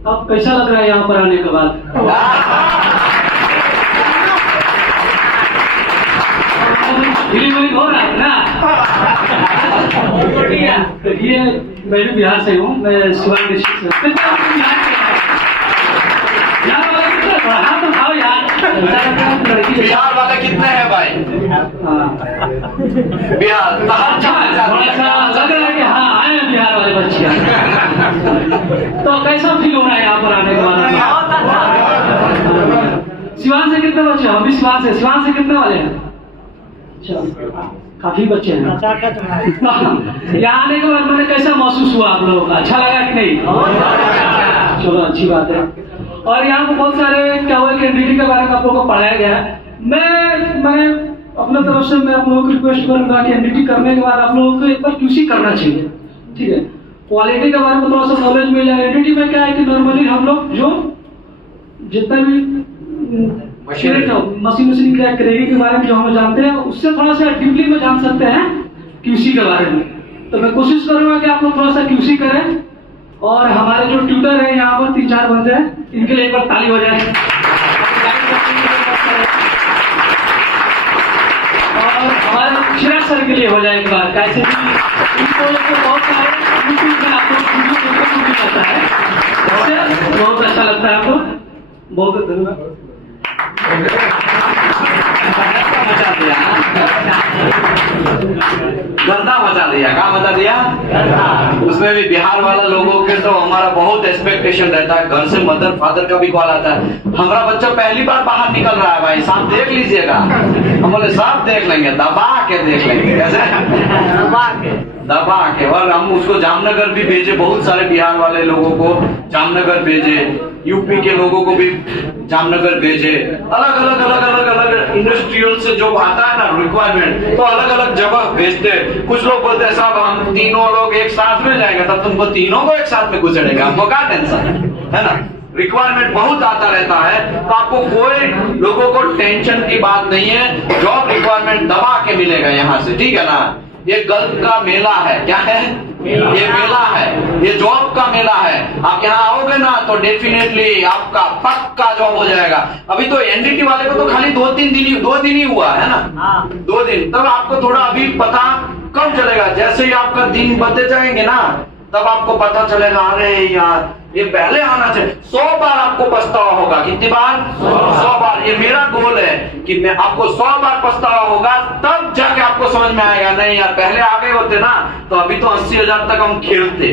अब कैसा लग रहा है यहाँ पर आने के बाद? डिलीवरी हो रहा है ना? ये मैं भी बिहार से हूँ, मैं सिवान डिस्ट्रिक्ट से। हाथ उठाओ यार। बिहार वाले कितने हैं भाई? बिहार थोड़ा सा लग रहा है कि हाँ आए हैं बिहार वाले बच्चे। तो कैसा फील हो रहा है यहाँ पर आने के बाद? सिवान से कितने बच्चे? हम भी सिवान से कितने वाले हैं? काफी बच्चे हैं। यहाँ आने के बाद मैंने कैसा महसूस हुआ आप लोगों का? अच्छा लगा कि नहीं? चलो अच्छी बात है। और यहाँ पर बहुत सारे क्या हुआ कि एनडीटी के बारे में आप लोगों को पढ़ाया गया है। मैंने अपने तरफ से मैं आप लोगों को रिक्वेस्ट करूंगा कि एनडीटी करने के बाद आप लोगों को एक बार क्यूसी करना चाहिए, ठीक है? क्वालिटी के बारे में थोड़ा सा नॉलेज मिल जाए। एनडीटी में क्या है कि नॉर्मली हम लोग जो जितना भी मशीन क्रेडिट के बारे में जो हम जानते हैं, उससे थोड़ा सा डीपली में जान सकते हैं क्यूसी के बारे में। तो मैं कोशिश करूंगा कि आप लोग थोड़ा सा क्यूसी करें। और हमारे जो ट्यूटर है यहाँ पर 3-4 बंदे हैं, इनके लिए एक बार ताली हो जाए। और हमारे चिराग सर के लिए हो जाए एक बार, कैसे इनको बहुत सारे यूट्यूब में आप लोग वीडियो देखने को मिल जाता है। बहुत अच्छा लगता है आपको, बहुत धन्यवाद। गर्दा मचा दिया, कहाँ मचा दिया? उसमें भी बिहार वाला लोगों के तो हमारा बहुत एक्सपेक्टेशन रहता है। घर से मदर फादर का भी कॉल आता है, हमारा बच्चा पहली बार बाहर निकल रहा है भाई, साहब देख लीजिएगा। हम बोले साहब देख लेंगे, दबा के देख लेंगे। कैसे? दबा के। और हम उसको जामनगर भी भेजे, बहुत सारे बिहार वाले लोगों को जामनगर भेजे, यूपी के लोगों को भी जामनगर भेजे। अलग अलग इंडस्ट्रियल से जो आता है ना रिक्वायरमेंट, तो अलग अलग जगह भेजते। कुछ लोग बोलते हैं साहब हम तीनों लोग एक साथ में जाएंगे, तब तुमको तीनों को एक साथ में घुसेड़ेगा, हमको क्या टेंशन है ना। रिक्वायरमेंट बहुत आता रहता है, तो आपको कोई लोगों को टेंशन की बात नहीं है। जॉब रिक्वायरमेंट दबा के मिलेगा यहाँ से, ठीक है ना। ये गल्फ का मेला है, क्या है? ये मेला है, ये जॉब का मेला है। आप यहाँ आओगे ना तो डेफिनेटली आपका पक्का जॉब हो जाएगा। अभी तो एनडीटी वाले को तो खाली 2 दिन ही हुआ है ना, 2 दिन। तब आपको थोड़ा अभी पता कम चलेगा। जैसे ही आपका दिन बढ़ते जाएंगे ना, तब आपको पता चलेगा अरे यार ये पहले आना चाहिए। 100 बार आपको पछतावा होगा। कितनी बार? 100 बार। ये मेरा गोल है कि मैं आपको 100 बार पछतावा होगा, तब जाके आपको समझ में आएगा नहीं यार पहले आ गए होते ना तो अभी तो 80,000 तक हम खेलते।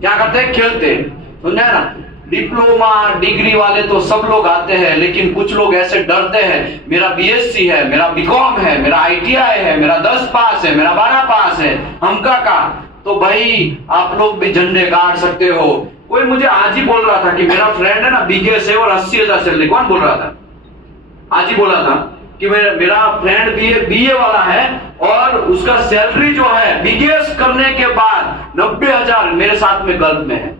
क्या करते? खेलते। समझे ना। डिप्लोमा डिग्री वाले तो सब लोग आते हैं, लेकिन कुछ लोग ऐसे डरते हैं, मेरा बीएससी है, मेरा बीकॉम है, मेरा आईटीआई है, मेरा 10 पास है, मेरा 12 पास है, हमका का। तो भाई आप लोग भी झंडे गाड़ सकते हो। कोई मुझे आज ही बोल रहा था कि मेरा फ्रेंड है ना बीकेएस है और 80,000 सैलरी। कौन बोल रहा था? आज ही बोला था कि मेरा फ्रेंड बीए वाला है और उसका सैलरी जो है बीकेएस करने के बाद 90,000 मेरे साथ में गल्फ में है।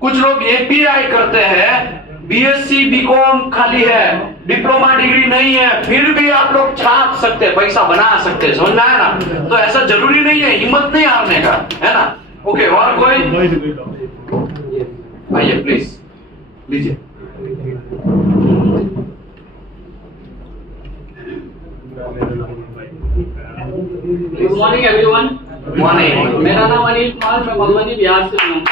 कुछ लोग एपीआई करते हैं, बीएससी बीकॉम खाली है, डिप्लोमा डिग्री नहीं है, फिर भी आप लोग छाप सकते, पैसा बना सकते। समझ में आया ना। तो ऐसा जरूरी नहीं है, हिम्मत नहीं हारने का, है ना। ओके, और कोई? आइए प्लीज लीजिए। Good morning everyone. मॉर्निंग। मेरा नाम अनिल कुमार, मैं मधुबनी बिहार से हूँ।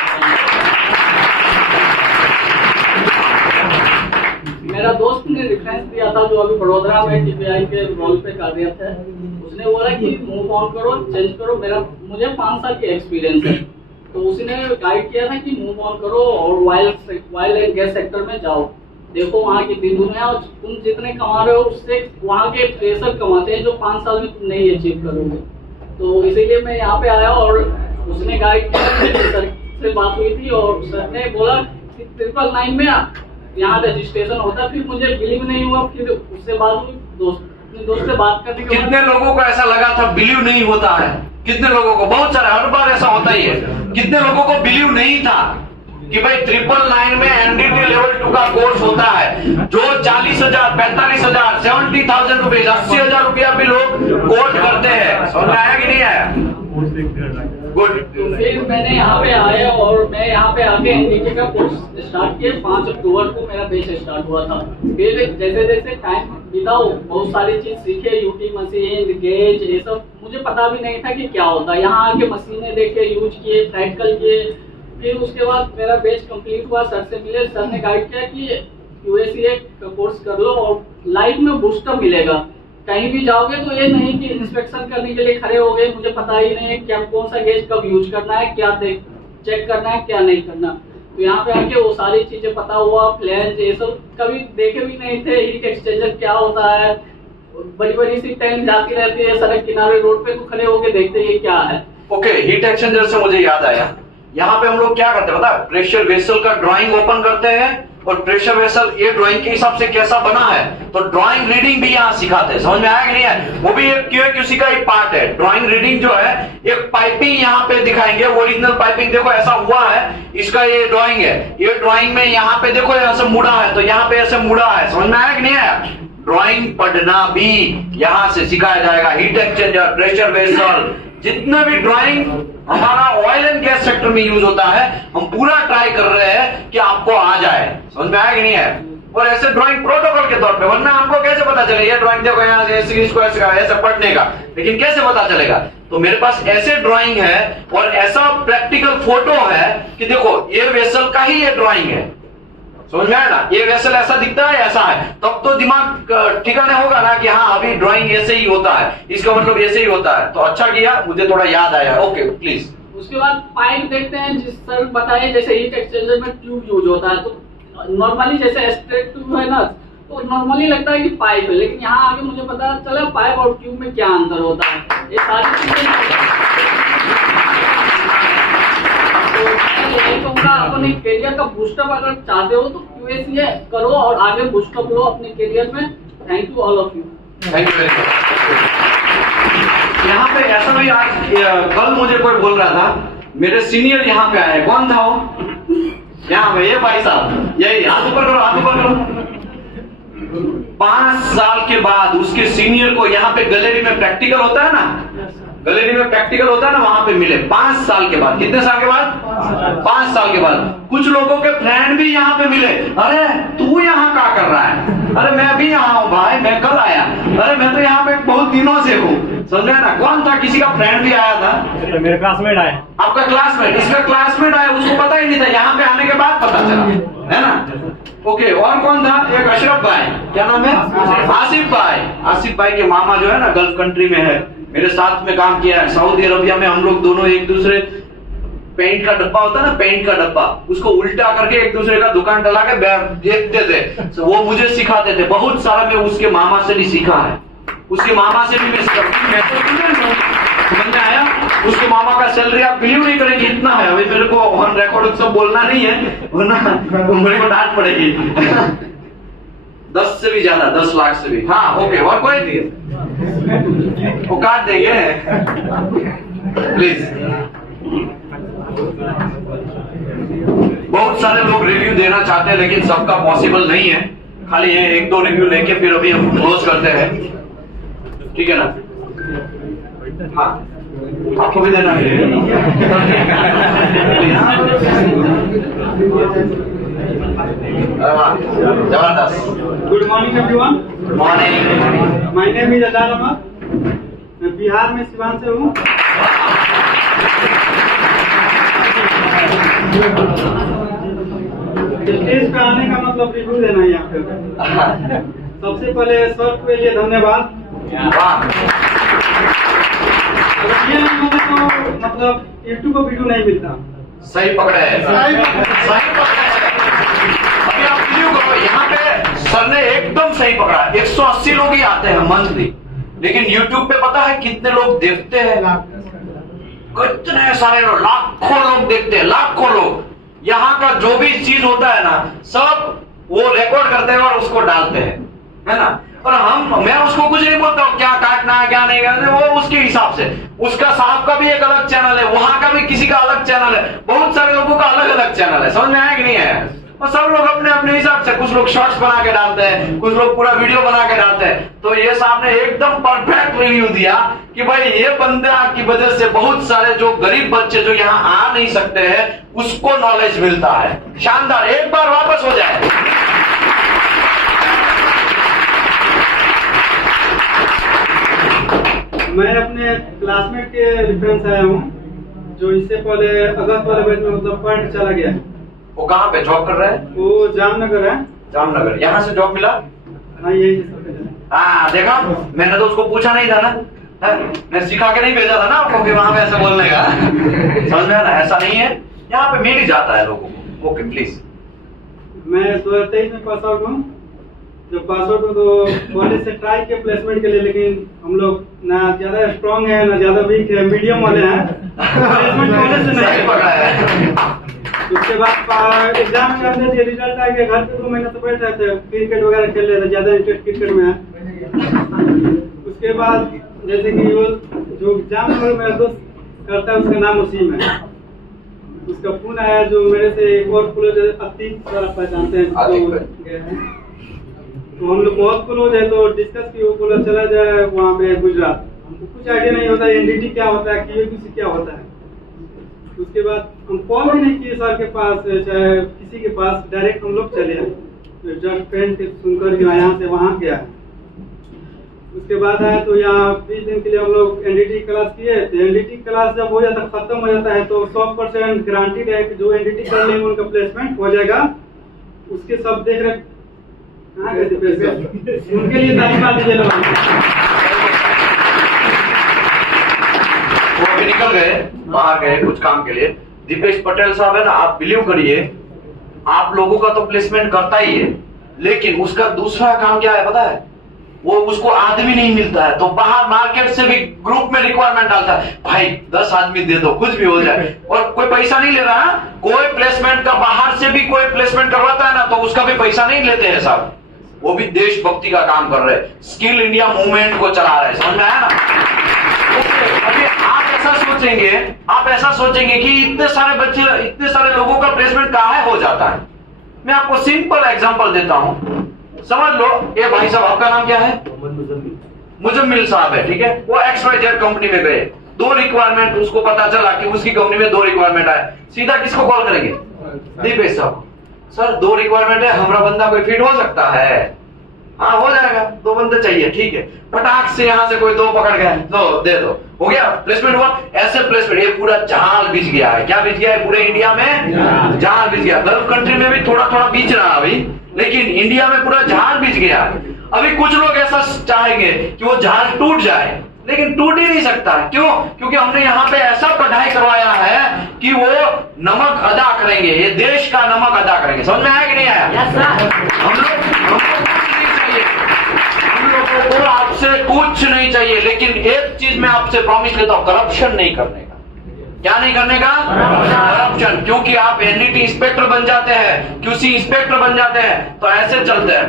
मेरा दोस्त ने रेफरेंस दिया था जो अभी बड़ोदरा में टीपीआई के रोल पे कार्यरत है। उसने बोला कि मूव ऑन करो, चेंज करो। मुझे 5 साल की एक्सपीरियंस है, तो उसने गाइड किया था कि मूव ऑन करो और ऑयल एंड गैस सेक्टर में जाओ, देखो वहाँ की दिन दुनिया, और तुम जितने कमा रहे हो उससे वहाँ के फ्रेशर कमाते हैं जो 5 साल में तुम नहीं अचीव करोगे। तो इसीलिए मैं यहाँ पे आया और उसने गाइड किया। सर से बात हुई थी और सर ने बोला कि 999 में यहाँ रजिस्ट्रेशन होता। फिर मुझे बिलीव नहीं हुआ, फिर उससे बात हुई, दोस्त से बात करने के कितने लोगों को ऐसा लगा था बिलीव नहीं होता है? कितने लोगों को? बहुत सारे, हर बार ऐसा होता ही है। कितने लोगों को बिलीव नहीं था कि भाई 999 में एनडीटी लेवल 2 का कोर्स होता है, जो 40,000, 45,000, 70,000 रुपए, 80,000 रुपया भी लोग कोर्स करते हैं। समझ में आया कि नहीं आया? गुड। फिर मैंने यहाँ पे आया और मैं यहाँ पे आके एनडीटी का कोर्स स्टार्ट किया। 5 अक्टूबर को मेरा बैच स्टार्ट हुआ था। फिर जैसे जैसे टाइम बीता बहुत सारी चीज सीखे, यूटी मशीन, गेज, ये सब मुझे पता भी नहीं था कि क्या होता है। यहाँ आके मशीनें देखे, यूज किए, प्रैक्टिकल किए। फिर उसके बाद मेरा बैच कंप्लीट हुआ, सर से मिले, सर ने गाइड किया कि यूएसीए का कोर्स कर लो और लाइफ में बूस्टअप मिलेगा। कहीं भी जाओगे तो ये नहीं कि इंस्पेक्शन करने के लिए खड़े हो गए, मुझे पता ही नहीं है क्या कौन सा गेज कब यूज करना है, क्या चेक करना है, क्या नहीं करना। तो यहाँ पे आके वो सारी चीजें पता हुआ। फ्लैंज ये सब कभी देखे भी नहीं थे। हीट एक्सचेंजर क्या होता है, बड़ी बड़ी सी टैंक जाती रहती है सड़क किनारे, रोड पे तो खड़े होके देखते ये क्या है। ओके, हीट एक्सचेंजर से मुझे याद आया, यहाँ पे हम लोग क्या करते हैं पता है? प्रेशर वेसल का ड्राइंग ओपन करते हैं और प्रेशर वेसल ये ड्राइंग के हिसाब से कैसा बना है, तो ड्राइंग रीडिंग भी यहाँ सिखाते हैं। समझ में आया कि नहीं है? वो भी एक QAQC का ही पार्ट है। ड्राइंग रीडिंग जो है, एक पाइपिंग यहाँ पे दिखाएंगे, ओरिजिनल पाइपिंग देखो ऐसा हुआ है, इसका ये ड्राइंग है। ये ड्राइंग में यहाँ पे देखो ऐसे मुड़ा है, तो यहाँ पे ऐसे मुड़ा है। समझ में आया कि नहीं आया? ड्राइंग पढ़ना भी यहाँ से सिखाया जाएगा। हीट एक्सचेंजर, प्रेशर वेसल, जितना भी ड्राइंग हमारा ऑयल एंड गैस सेक्टर में यूज होता है, हम पूरा ट्राई कर रहे हैं कि आपको आ जाए। समझ में आया कि नहीं है? और ऐसे ड्राइंग प्रोटोकॉल के तौर पे, वरना आपको कैसे पता चलेगा ये ड्राइंग देखो यहाँ से इसको ऐसे पढ़ने का, लेकिन कैसे पता चलेगा? तो मेरे पास ऐसे ड्राइंग है और ऐसा प्रैक्टिकल फोटो है कि देखो ये वेसल का ही ये ड्राइंग है, समझ में आया ना। ये वेसल ऐसा दिखता है, ऐसा है, तब तो दिमाग ठिकाने होगा ना कि हाँ अभी ड्राइंग ऐसे ही होता है, इसका मतलब ऐसे ही होता है। तो अच्छा किया, मुझे थोड़ा याद आया। Okay please. उसके बाद पाइप देखते हैं, जिस सर बताए जैसे हीट एक्सचेंजर में ट्यूब यूज होता है, तो नॉर्मली जैसे स्ट्रेट ट्यूब है ना, तो नॉर्मली लगता है कि पाइप है, लेकिन यहाँ आगे मुझे पता चला पाइप और ट्यूब में क्या अंतर होता है। ये सारी चीजें यही कहूँगा, अपने करियर का बूस्टअप अगर चाहते हो तो QSCA करो और आगे बूस्टअप लो अपने करियर में। Thank you all of you. Thank you very much. यहाँ पे ऐसा भी आज कल मुझे कोई बोल रहा था, मेरे सीनियर यहाँ पे आए, कौन था वो? यहाँ पे ये भाई साहब, यही हाथ ऊपर करो, हाथ ऊपर करो। 5 साल के बाद उसके सीनियर को यहाँ पे गैलरी में प्रैक्टिकल होता है ना, गैलरी में प्रैक्टिकल होता है ना, वहां पे मिले 5 साल के बाद। कितने साल के बाद? 5 साल के बाद। कुछ लोगों के फ्रेंड भी यहाँ पे मिले, अरे तू यहाँ क्या कर रहा है? अरे मैं भी यहाँ हूँ भाई, मैं कल आया। अरे मैं तो यहाँ पे बहुत दिनों से हूँ, समझे ना। कौन था? किसी का फ्रेंड भी आया था, मेरे क्लासमेट आए। आपका क्लासमेट, इसका क्लासमेट आया, उसको पता ही नहीं था, यहाँ पे आने के बाद पता चला, है ना। ओके, और कौन था? एक अशरफ भाई, क्या नाम है? आसिफ भाई। आसिफ भाई के मामा जो है ना गल्फ कंट्री में है, मेरे साथ में काम किया है सऊदी अरबिया में। हम लोग दोनों एक दूसरे, पेंट का डब्बा होता है ना, पेंट का डब्बा, उसको उल्टा करके एक दूसरे का दुकान डला के देखते थे, तो वो मुझे सिखाते थे बहुत सारा। मैं उसके मामा से भी सीखा है, उसके मामा से भी मैं सीखा। समझ में आया? उसके मामा का सैलरी आप बिलीव नहीं करेंगे इतना है। अभी मेरे को ऑन रिकॉर्ड सब बोलना नहीं है, वरना मेरे को डांट पड़ेगी। 10 से भी ज्यादा, 10 लाख से भी। हाँ ओके, और कोई नहीं वो काट देंगे प्लीज। बहुत सारे लोग रिव्यू देना चाहते हैं लेकिन सबका पॉसिबल नहीं है। खाली ये 1-2 रिव्यू लेके फिर अभी हम क्लोज करते हैं, ठीक है ना। हाँ आपको भी देना है जबरदस्त। Good morning everyone. Good morning. My name is Ajal Ahmad, मैं बिहार में सिवान से हूँ। स्टेज पे आने का मतलब रिव्यू देना है यहाँ पे। सबसे पहले सर के लिए धन्यवाद। अगर ये नहीं होता तो मतलब YouTube पर वीडियो नहीं मिलता। सही पकड़े हैं, सही पकड़े हैं। अभी आप रिव्यू करो, यहाँ पे सर ने एकदम सही पकड़ा। 180 लोग ही आते हैं मंथली, लेकिन YouTube पे पता है कितने लोग देखते हैं? कितने सारे लोग, लाखों लोग देखते हैं, लाखों लोग। यहाँ का जो भी चीज होता है ना, सब वो रिकॉर्ड करते हैं और उसको डालते हैं, है ना। और मैं उसको कुछ नहीं बोलता हूँ क्या काटना है क्या नहीं करना, वो उसके हिसाब से। उसका साहब का भी एक अलग चैनल है, वहां का भी किसी का अलग चैनल है, बहुत सारे लोगों का अलग अलग चैनल है। समझ में आया कि नहीं आया? और सब लोग अपने अपने हिसाब से, कुछ लोग शॉर्ट्स बना के डालते हैं, कुछ लोग पूरा वीडियो बना के डालते हैं। तो ये साहब ने एकदम परफेक्ट रिव्यू दिया कि भाई ये बंदा की वजह से बहुत सारे जो गरीब बच्चे जो यहाँ आ नहीं सकते हैं उसको नॉलेज मिलता है। शानदार, एक बार वापस हो जाए। मैं अपने क्लासमेट के रेफरेंस आया हूँ, जो इससे पहले अगस्त वाले बैच में मतलब पढ़ चला गया है। वो कहाँ पे जॉब कर रहा है? वो जामनगर है। जामनगर। यहाँ से जॉब मिला? हाँ यही से। हाँ देखा, मैंने तो उसको पूछा नहीं था ना, मैं सिखा के नहीं भेजा था ना आपको कि वहां पे ऐसा बोलने का। समझ में ना, ऐसा नहीं है, यहाँ पे मिल ही जाता है लोगों को। Okay please. मैं 2023 में पास आउट हूँ। जब पास आउट हूँ तो कॉलेज से ट्राई किया प्लेसमेंट के लिए, लेकिन हम लोग ना ज्यादा स्ट्रॉन्ग है ना ज्यादा वीक है, मीडियम वाले हैं। प्लेसमेंट कॉलेज से नहीं पकड़ा है। उसके बाद एग्जाम में करते थे, रिजल्ट आ गया, घर पे 2 महीने से बैठ रहे थे, क्रिकेट वगैरह खेल रहे थे, ज्यादा इंटरेस्ट क्रिकेट में है। उसके बाद जैसे कि वो जो एग्जाम में मेरा दोस्त करता है, उसका नाम वसीम है। उसका फोन आया, जो मेरे से एक और क्लोज अतीक सर आप पहचानते हैं, तो हम लोग बहुत क्लोज है, तो डिस्कस की, वो बोला चला जाए वहाँ पे गुजरात। हमको कुछ आइडिया नहीं होता एनडीटी क्या होता है, QAQC क्या होता है। उसके बाद हम कॉल भी नहीं किए सर के पास, चाहे किसी के पास, डायरेक्ट हम लोग चले आए। जब फ्रेंड सुनकर जो यहाँ से वहाँ गया। उसके बाद आए तो यहाँ 20 दिन के लिए हम लोग एनडीटी क्लास किए। तो एनडीटी क्लास जब हो जाता खत्म हो जाता है तो 100% गारंटीड है कि जो एनडीटी कर लेंगे उनका प्लेसमेंट हो जाएगा। उसके सब देख रहे कहाँ गए थे पैसे, उनके लिए धन्यवाद दीजिए लोग। वो अभी निकल गए, बाहर गए कुछ काम के लिए। दीपेश पटेल साहब है ना, आप बिलीव करिए, आप लोगों का तो प्लेसमेंट करता ही है, लेकिन उसका दूसरा काम क्या है पता है? वो उसको आदमी नहीं मिलता है तो बाहर मार्केट से भी ग्रुप में रिक्वायरमेंट डालता है, भाई 10 आदमी दे दो, कुछ भी हो जाए, और कोई पैसा नहीं ले रहा। कोई प्लेसमेंट का बाहर से भी कोई प्लेसमेंट करवाता है ना तो उसका भी पैसा नहीं लेते हैं साहब, वो भी देशभक्ति का काम कर रहे हैं, स्किल इंडिया मूवमेंट को चला रहे हैं। समझ में आया ना? अभी आप ऐसा सोचेंगे कि इतने सारे बच्चे, इतने सारे लोगों का प्लेसमेंट कहाँ हो जाता है। मैं आपको सिंपल एग्जांपल देता हूं, समझ लो। ये भाई साहब, आपका नाम क्या है? मुजम्मिल साहब है, ठीक है। वो XYZ कंपनी में गए, 2 रिक्वायरमेंट, उसको पता चला कि उसकी कंपनी में 2 रिक्वायरमेंट आए, सीधा किसको कॉल करेंगे? दीपेश साहब। सर 2 रिक्वायरमेंट है, हमारा बंदा कोई फिट हो सकता है? हाँ हो जाएगा, 2 बंदे चाहिए, ठीक है। पटाख से यहाँ से कोई 2 पकड़ गए, लो दे दो, हो गया, प्लेसमेंट हुआ। ऐसे प्लेसमेंट, ये पूरा जहाल बिछ गया है। क्या बिछ गया है? पूरे इंडिया में जहाल बिछ गया। गल्फ कंट्री में भी थोड़ा थोड़ा बिछ रहा अभी, लेकिन इंडिया में पूरा जहाल बिछ गया। अभी कुछ लोग ऐसा चाहेंगे कि वो जहाल टूट जाए, लेकिन टूट ही नहीं सकता। क्यों? क्योंकि हमने यहाँ पे ऐसा पढ़ाई करवाया है कि वो नमक अदा करेंगे, ये देश का नमक अदा करेंगे। समझ में आया कि नहीं आया? हम लोगों को आपसे कुछ नहीं चाहिए, लेकिन एक चीज मैं आपसे प्रॉमिस लेता हूं, करप्शन नहीं करने का। क्या नहीं करने का? करप्शन। क्योंकि आप एनडीटी इंस्पेक्टर बन जाते हैं, QC इंस्पेक्टर बन जाते हैं तो ऐसे चलते हैं,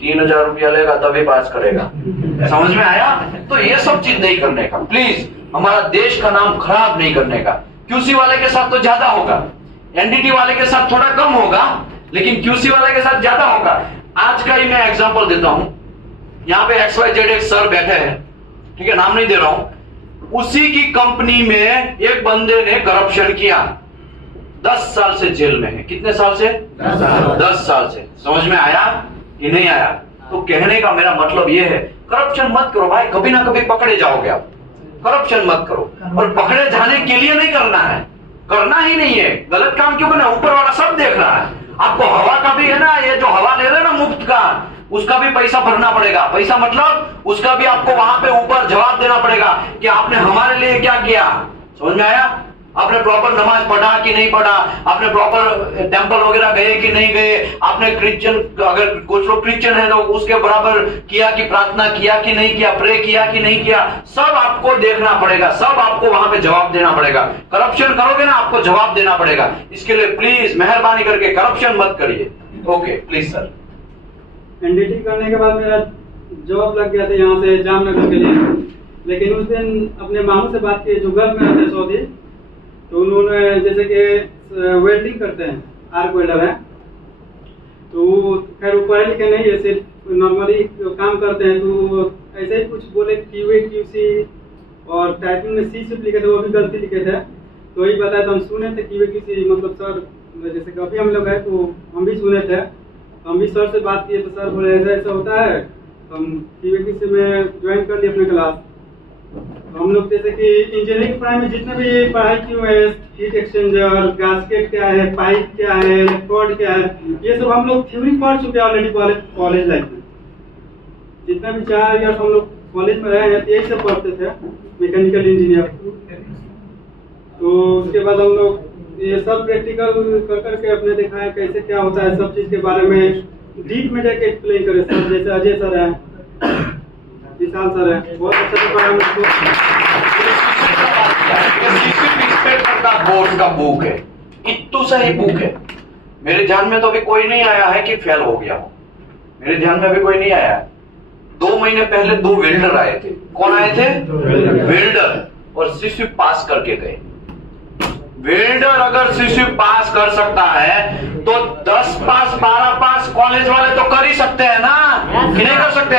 3000 रुपया लेगा तभी पास करेगा। समझ में आया? तो ये सब चीज नहीं करने का, प्लीज। हमारा देश का नाम खराब नहीं करने का। QC वाले के साथ तो ज्यादा होगा, एनडीटी वाले के साथ थोड़ा कम होगा, लेकिन QC वाले के साथ ज्यादा होगा। आज का ही मैं एग्जांपल देता हूं। यहाँ पे XYZ एक सर बैठे हैं, ठीक है, नाम नहीं दे रहा हूं। उसी की कंपनी में एक बंदे ने करप्शन किया, 10 साल से जेल में है। कितने साल से? 10 साल से। समझ में आया कि नहीं आया? तो कहने का मेरा मतलब यह है, करप्शन मत करो भाई, कभी ना कभी पकड़े जाओगे आप। करप्शन मत करो, और पकड़े जाने के लिए नहीं करना है, करना ही नहीं है। गलत काम क्यों करना? ऊपर वाला सब देख रहा है। आपको हवा का भी है ना, ये जो हवा ले रहे हैं ना मुफ्त का, उसका भी पैसा भरना पड़ेगा। पैसा मतलब उसका भी आपको वहां पे ऊपर जवाब देना पड़ेगा कि आपने हमारे लिए क्या किया। समझ में आया? आपने प्रॉपर नमाज पढ़ा कि नहीं पढ़ा, आपने प्रॉपर टेंपल वगैरह गए कि नहीं गए, आपने क्रिश्चियन, अगर कुछ लोग क्रिश्चियन है तो उसके बराबर किया कि प्रार्थना किया कि नहीं किया, प्रे किया कि नहीं किया, सब आपको देखना पड़ेगा, सब आपको वहां पे जवाब देना पड़ेगा। करप्शन करोगे ना, आपको जवाब देना पड़ेगा। इसके लिए प्लीज मेहरबानी करके करप्शन मत करिए। Okay please sir. एनडीटी करने के बाद मेरा जॉब लग गया था यहाँ से जामनगर के लिए, लेकिन उस दिन अपने मामू से बात की जो गल्फ में रहते सऊदी, तो उन्होंने जैसे कि वेल्डिंग करते हैं, आर्क वेल्डर है, तो खैर वो पढ़े लिखे नहीं है, सिर्फ नॉर्मली काम करते हैं। तो ऐसे ही कुछ बोले QA QC और टाइपिंग में C लिखे थे, वो भी गलती लिखे थे। तो वही बताया, तो हम सुने थे QA QC, मतलब सर जैसे कि अभी हम लोग हैं तो हम भी सुने थे, तो हम भी सर से बात किए तो सर बोले ऐसा ऐसा होता है। तो हम QA QC में ज्वाइन कर लिए अपने क्लास। हम लोग जैसे कि इंजीनियरिंग पढ़ाई में जितने भी पढ़ाई की हुई है, हीट एक्सचेंजर, गैस्केट क्या है, पाइप क्या है, इलेक्ट्रोड क्या है, ये सब हम लोग थ्योरी पढ़ चुके हैं ऑलरेडी कॉलेज लाइफ में। जितना भी 4 ईयर हम लोग कॉलेज में रहे हैं, यही सब पढ़ते थे, मैकेनिकल इंजीनियर। तो उसके बाद हम लोग ये सब प्रैक्टिकल कर करके अपने दिखाया कैसे क्या होता है, सब चीज के बारे में डीप में जाके एक्सप्लेन करे सर, जैसे अजय सर है, विशाल सर है, बहुत अच्छा से पढ़ा मुझको। इंस्पेक्टर का बोर्ड का बुक है, इतू सा ही बुक है। मेरे ध्यान में तो अभी कोई नहीं आया है कि फेल हो गया हो, मेरे ध्यान में अभी कोई नहीं आया है। 2 महीने पहले 2 वेल्डर आए थे। कौन आए थे? वेल्डर, और CC पास करके गए। वेल्डर अगर CC पास कर सकता है तो 10 पास 12 पास कॉलेज वाले तो कर ही सकते हैं ना, कि नहीं कर सकते?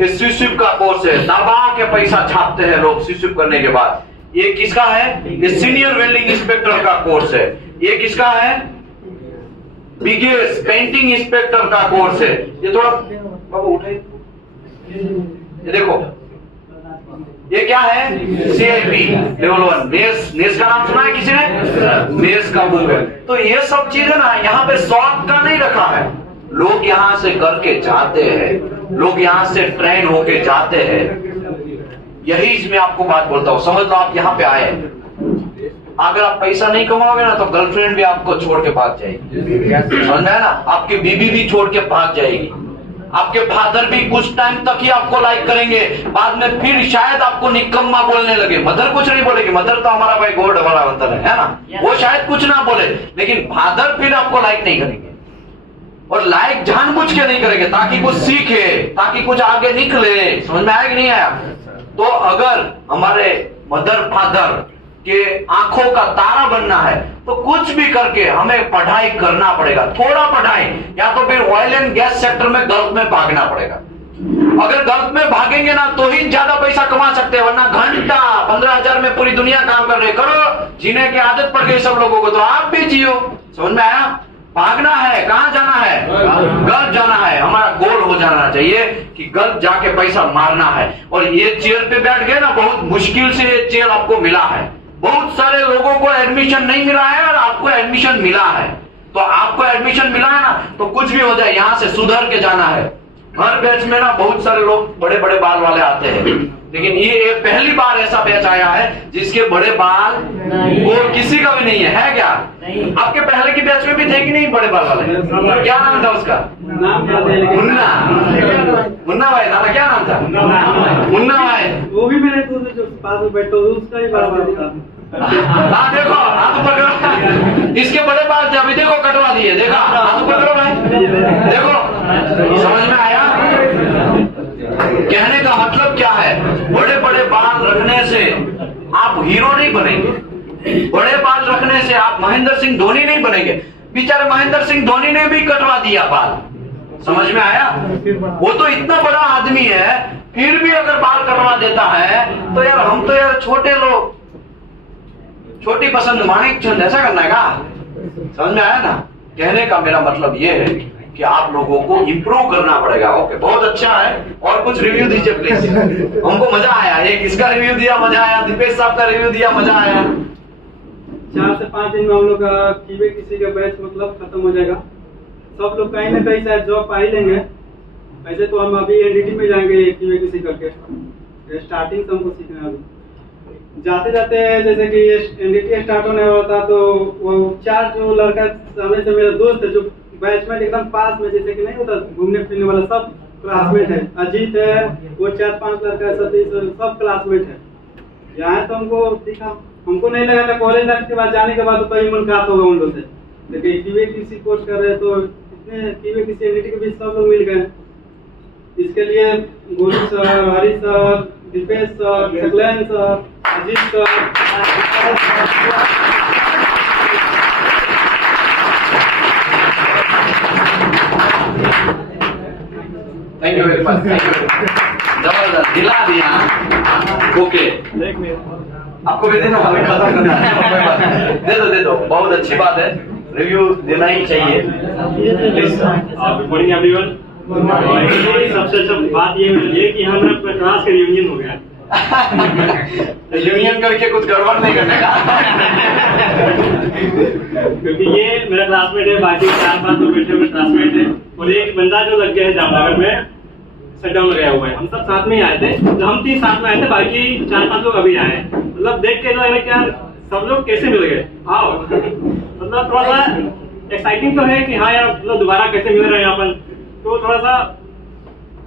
ये CC का कोर्स है, दबा के पैसा छापते हैं लोग CC करने के बाद। ये किसका है? ये सीनियर वेल्डिंग इंस्पेक्टर का कोर्स है। ये किसका है? बिगेस्ट पेंटिंग इंस्पेक्टर का कोर्स है। ये थोड़ा बाबू उठाइए, ये देखो, ये क्या है? CIP level 1। नेस का नाम सुना है किसी ने? नेस का बुक है। तो ये सब चीजें ना यहाँ पे शौक का नहीं रखा है, लोग यहाँ से करके जाते हैं, लोग यहाँ से ट्रेन होके जाते हैं। यही इसमें आपको बात बोलता हूँ, समझ लो आप यहाँ पे आए, अगर आप पैसा नहीं कमाओगे ना तो गर्लफ्रेंड भी आपको छोड़ के भाग जाएगी, समझ में है ना? आपकी बीबी भी छोड़ के भाग जाएगी, आपके फादर भी कुछ टाइम तक ही आपको लाइक करेंगे, बाद में फिर शायद आपको निकम्मा बोलने लगे। मदर कुछ नहीं बोलेगी, मदर तो हमारा भाई गॉड वाला अंतर है ना, वो शायद कुछ ना बोले, लेकिन फादर फिर आपको लाइक नहीं करेंगे, और लाइक जानबूझ के नहीं करेंगे ताकि कुछ सीखे, ताकि कुछ आगे निकले। समझ में आया कि नहीं आया? तो अगर हमारे मदर फादर के आंखों का तारा बनना है तो कुछ भी करके हमें पढ़ाई करना पड़ेगा, थोड़ा पढ़ाई, या तो फिर ऑयल एंड गैस सेक्टर में गल्फ में भागना पड़ेगा। अगर गल्फ में भागेंगे ना तो ही ज्यादा पैसा कमा सकते हैं, वरना घंटा 15,000 में पूरी दुनिया काम कर रहे। करो, जीने की आदत पड़ गई सब लोगों को, तो आप भी जियो। समझ में आया? भागना है, कहां जाना है? गल्फ जाना है। हमारा गोल हो जाना चाहिए कि गल्फ जाके पैसा मारना है। और ये चेयर पे बैठ गए ना, बहुत मुश्किल से ये चेयर आपको मिला है। बहुत सारे लोगों को एडमिशन नहीं मिला है और आपको एडमिशन मिला है, तो आपको एडमिशन मिला है ना, तो कुछ भी हो जाए यहाँ से सुधर के जाना है। हर बैच में ना बहुत सारे लोग बड़े बड़े बाल वाले आते हैं, लेकिन ये पहली बार ऐसा बैच आया है जिसके बड़े बाल वो किसी का भी नहीं है क्या? आपके पहले की बैच में भी थे कि नहीं बड़े बाल वाले? क्या नाम था उसका? मुन्ना। मुन्ना भाई था ना, क्या नाम था? मुन्ना भाई। वो भी मेरे पास में बैठा उसका ही बाल। हाँ देखो, हाथ ऊपर करो, इसके बड़े बाल थे, अभी देखो कटवा दिए, देखा? हाथ ऊपर करो भाई, देखो, समझ में आया? कहने का मतलब क्या है? बड़े बड़े बाल रखने से आप हीरो नहीं बनेंगे, बड़े बाल रखने से आप महेंद्र सिंह धोनी नहीं बनेंगे। बेचारे महेंद्र सिंह धोनी ने भी कटवा दिया बाल, समझ में आया? वो तो इतना बड़ा आदमी है, फिर भी अगर बाल कटवा देता है तो यार हम तो यार छोटे लोग, छोटी पसंद माणिक चंद, ऐसा करना है का? समझ में आया ना? कहने का मेरा मतलब ये है कि आप लोगों को इम्प्रूव करना पड़ेगा। ओके, बहुत अच्छा है। और कुछ रिव्यू दीजिए प्लीज, हमको मजा आया। एक इसका रिव्यू दिया, मजा आया। दीपेश साहब का रिव्यू दिया, मजा आया। 4 से 5 दिन में हम लोग का कीवे किसी का बैच मतलब खत्म हो जाएगा। सब लोग कहीं ना कहीं शायद जॉब पा ही लेंगे। वैसे तो हम अभी एनडीटी में जाएंगे कीवे किसी करके, स्टार्टिंग से हमको सीखना है। जाते जाते जैसे कि एनडीटी स्टार्ट होने वाला था, तो वो 4 जो लड़का सामने से मेरा दोस्त है, जो बैचमेट एकदम पास में, जैसे कि नहीं होता घूमने फिरने वाला, सब क्लासमेट है। अजीत है, वो 4-5 लड़का है, सतीश, सब क्लासमेट है। यहाँ तो हमको दिखा, हमको नहीं लगा था कॉलेज लाइफ के बाद जाने के बाद तो कहीं मुलाकात होगा उन लोग से, लेकिन कीवे किसी कोर्स कर रहे तो इतने कीवे किसी एनडीटी के बीच सब लोग मिल गए। इसके लिए Golu sir, Hari sir, Dipesh sir, Saklain sir, Ajit sir, thank you very much, thank you. जबरदस्त, दिला दिया। ओके, आपको भी देना, हमें खत्म करना है। दे दो, बहुत अच्छी बात है, रिव्यू देना ही चाहिए। प्लीज। Good morning everyone. सबसे अच्छा बात ये है कि हमारा क्लास का रियूनियन हो गया। यूनियन करके कुछ गड़बड़ नहीं करने का। क्योंकि ये मेरा क्लासमेट है, बाकी 4-5 लोग बैठे हुए क्लासमेट है, और एक बंदा जो लग गया है जामनगर में, शटडाउन गया हुआ है। हम सब साथ में ही आए थे, तो हम 3 साथ में आए थे, बाकी 4-5 लोग अभी आए। मतलब देख के लग रहा है कि यार सब लोग कैसे मिल गए। आओ, मतलब थोड़ा सा एक्साइटिंग तो है कि हाँ यार मतलब दोबारा कैसे मिल रहे हैं यहाँ पर, तो थोड़ा सा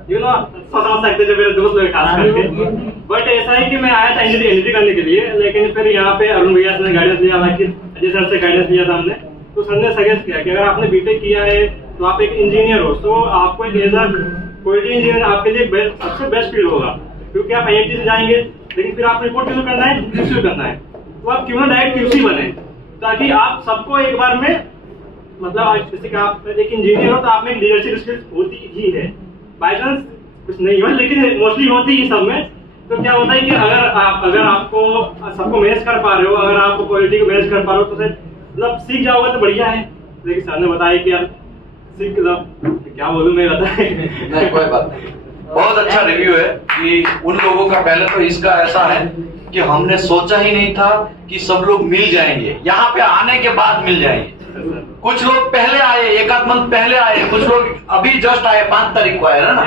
समझ सकते जो मेरे दोस्त लोग खास करके। बट ऐसा है कि मैं आया था एनडीटी करने के लिए, लेकिन फिर यहाँ पे अरुण भैया से गाइडेंस लिया, बाकी अजय सर से गाइडेंस लिया था हमने। तो सर ने सजेस्ट किया कि अगर आपने बीटेक किया है तो आप एक इंजीनियर हो, तो आपको एक एज क्वालिटी इंजीनियर आपके लिए सबसे बेस्ट फील्ड होगा, क्योंकि आप आईआईटी से जाएंगे, लेकिन फिर आप रिपोर्ट क्यों करना है, क्यूसी करना है, तो आप क्यों ना डायरेक्ट क्यूसी बने, ताकि आप सबको एक बार में, मतलब जैसे कि आप एक इंजीनियर हो तो आप में लीडरशिप स्किल्स होती ही है, बाई चांस कुछ नहीं हो लेकिन मोस्टली होती ही सब में। तो क्या होता है कि अगर आपको सबको मैनेज कर पा रहे हो, अगर आप क्वालिटी को मैनेज कर पा रहे हो, तो मतलब सीख जाओगे तो बढ़िया है। लेकिन सर ने बताया कि यार सीख, क्या बोलूं मैं, बताए नहीं कोई बात नहीं। बहुत अच्छा रिव्यू है कि उन लोगों का पहले तो इसका ऐसा है कि हमने सोचा ही नहीं था कि सब लोग मिल जाएंगे, यहाँ पे आने के बाद मिल जाएंगे। कुछ लोग पहले आए, एक आध मंथ पहले आए, कुछ लोग अभी जस्ट आए, 5 तारीख को आए ना,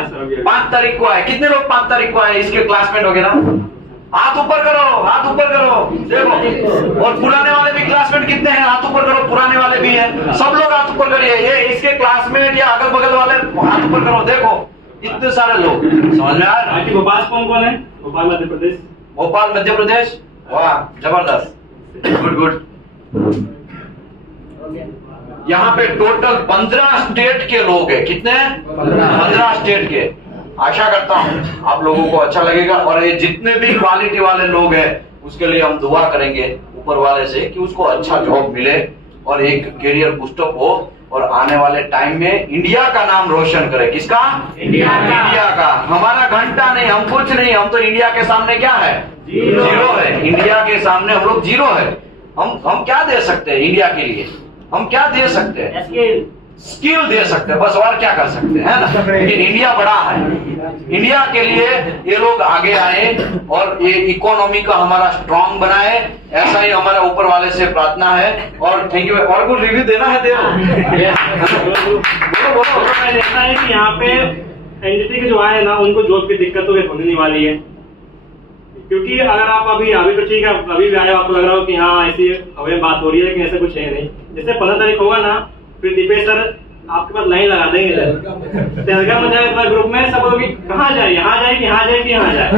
5 तारीख को आए। कितने लोग 5 तारीख को आए इसके क्लासमेट वगैरह? हाथ ऊपर करो, हाथ ऊपर करो, देखो। और पुराने वाले भी क्लासमेट कितने हैं? हाथ ऊपर करो, पुराने वाले भी हैं, सब लोग हाथ ऊपर करिए। ये इसके क्लासमेट या अगल बगल वाले हाथ ऊपर करो, देखो इतने सारे लोग। समझ में आ रहा है? भोपाल कौन कौन है? भोपाल मध्य प्रदेश। भोपाल मध्य प्रदेश, वाह जबरदस्त, गुड गुड। यहाँ पे टोटल 15 स्टेट के लोग हैं। कितने? 15 स्टेट के। आशा करता हूँ आप लोगों को अच्छा लगेगा, और ये जितने भी क्वालिटी वाले लोग हैं उसके लिए हम दुआ करेंगे ऊपर वाले से कि उसको अच्छा जॉब मिले और एक करियर बूस्टअप हो, और आने वाले टाइम में इंडिया का नाम रोशन करे। किसका? इंडिया का। हमारा घंटा नहीं, हम कुछ नहीं, हम तो इंडिया के सामने क्या है? जीरो है। इंडिया के सामने हम लोग जीरो है। हम क्या दे सकते हैं इंडिया के लिए? हम क्या दे सकते हैं? स्किल दे सकते हैं बस, और क्या कर सकते हैं, है ना? लेकिन इंडिया बड़ा है। इंडिया के लिए ये लोग आगे आए और ये इकोनॉमी का हमारा स्ट्रांग बनाए, ऐसा ही हमारा ऊपर वाले से प्रार्थना है। और थैंक यू। और कुछ रिव्यू देना है? दे बोलो। मैं देखना है कि यहाँ पे एनडीटी के जो आए ना, उनको जॉब की दिक्कत तो होने नहीं वाली है, क्योंकि अगर आप अभी तो ठीक है, अभी भी आए, आपको लग रहा हो कि हाँ ऐसी हमें बात हो रही है, लेकिन ऐसा कुछ है नहीं। जैसे 15 तारीख होगा ना, फिर दीपेश सर आपके पास लाइन लगा देंगे, टेलीग्राम में जाए ग्रुप में, सब लोग कहाँ जाए, यहाँ जाए कि यहाँ जाए कि यहाँ जाए।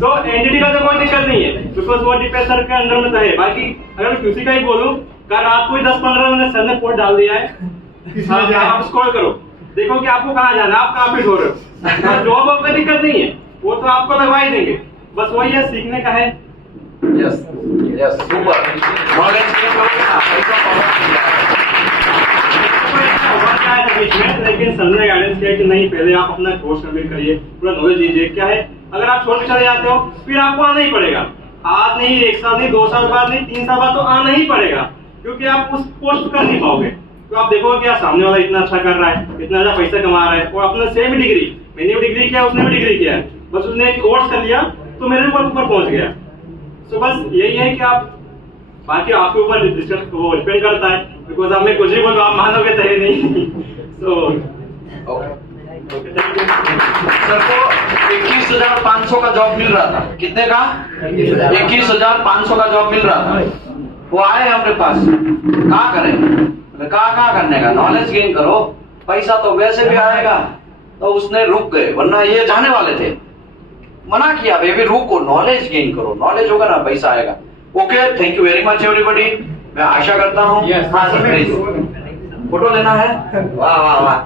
तो एनडीटी का तो कोई दिक्कत नहीं है, बिकॉज वो दीपेश सर के अंडर में तो है। बाकी अगर मैं किसी का ही बोलूँ, कल रात को ही 10-15 सर ने पोस्ट डाल दिया है, आप स्क्रॉल करो, देखो कि आपको कहाँ जाना, आप कहाँ फिट हो रहे हो। जॉब आपको दिक्कत नहीं है, वो तो आपको लगवा ही देंगे, बस वही है, सीखने का है। Yes yes, super. Knowledge gain करोगे ना, बीच में, लेकिन सर ने गाइडेंस किया कि नहीं, पहले आप अपना कोर्स कंप्लीट करिए, पूरा नॉलेज लीजिए। क्या है, अगर आप छोड़ के चले जाते हो फिर आपको आना ही पड़ेगा। आज नहीं, 1 साल नहीं, 2 साल बाद नहीं, 3 साल बाद तो आना ही पड़ेगा, क्योंकि आप उस पोस्ट कर नहीं पाओगे। तो आप देखोगे कि सामने वाला इतना अच्छा कर रहा है, इतना ज्यादा पैसा कमा रहा है, और अपने सेम डिग्री, मैंने भी डिग्री किया, उसने भी डिग्री किया है, बस उसने एक कोर्स कर लिया तो मेरे ऊपर पहुंच गया। तो बस यही है कि आप, बाकी आपके ऊपर वो डिपेंड करता है, बिकॉज आप मैं कुछ ही बोलूँ, आप मानोगे तो है नहीं। तो सर को 21,500 का जॉब मिल रहा था। कितने का? 21,500 का जॉब मिल रहा था। वो आए हमारे पास, कहाँ करें, कहाँ करने का? नॉलेज गेन करो, पैसा तो वैसे भी आएगा। तो उसने रुक गए, वरना ये जाने वाले थे। मना किया, बेबी रुको, नॉलेज गेन करो, नॉलेज होगा ना पैसा आएगा। Okay, thank you very much everybody. मैं आशा करता हूँ। हाँ सर, प्लीज फोटो लेना है। वाह वाह वाह।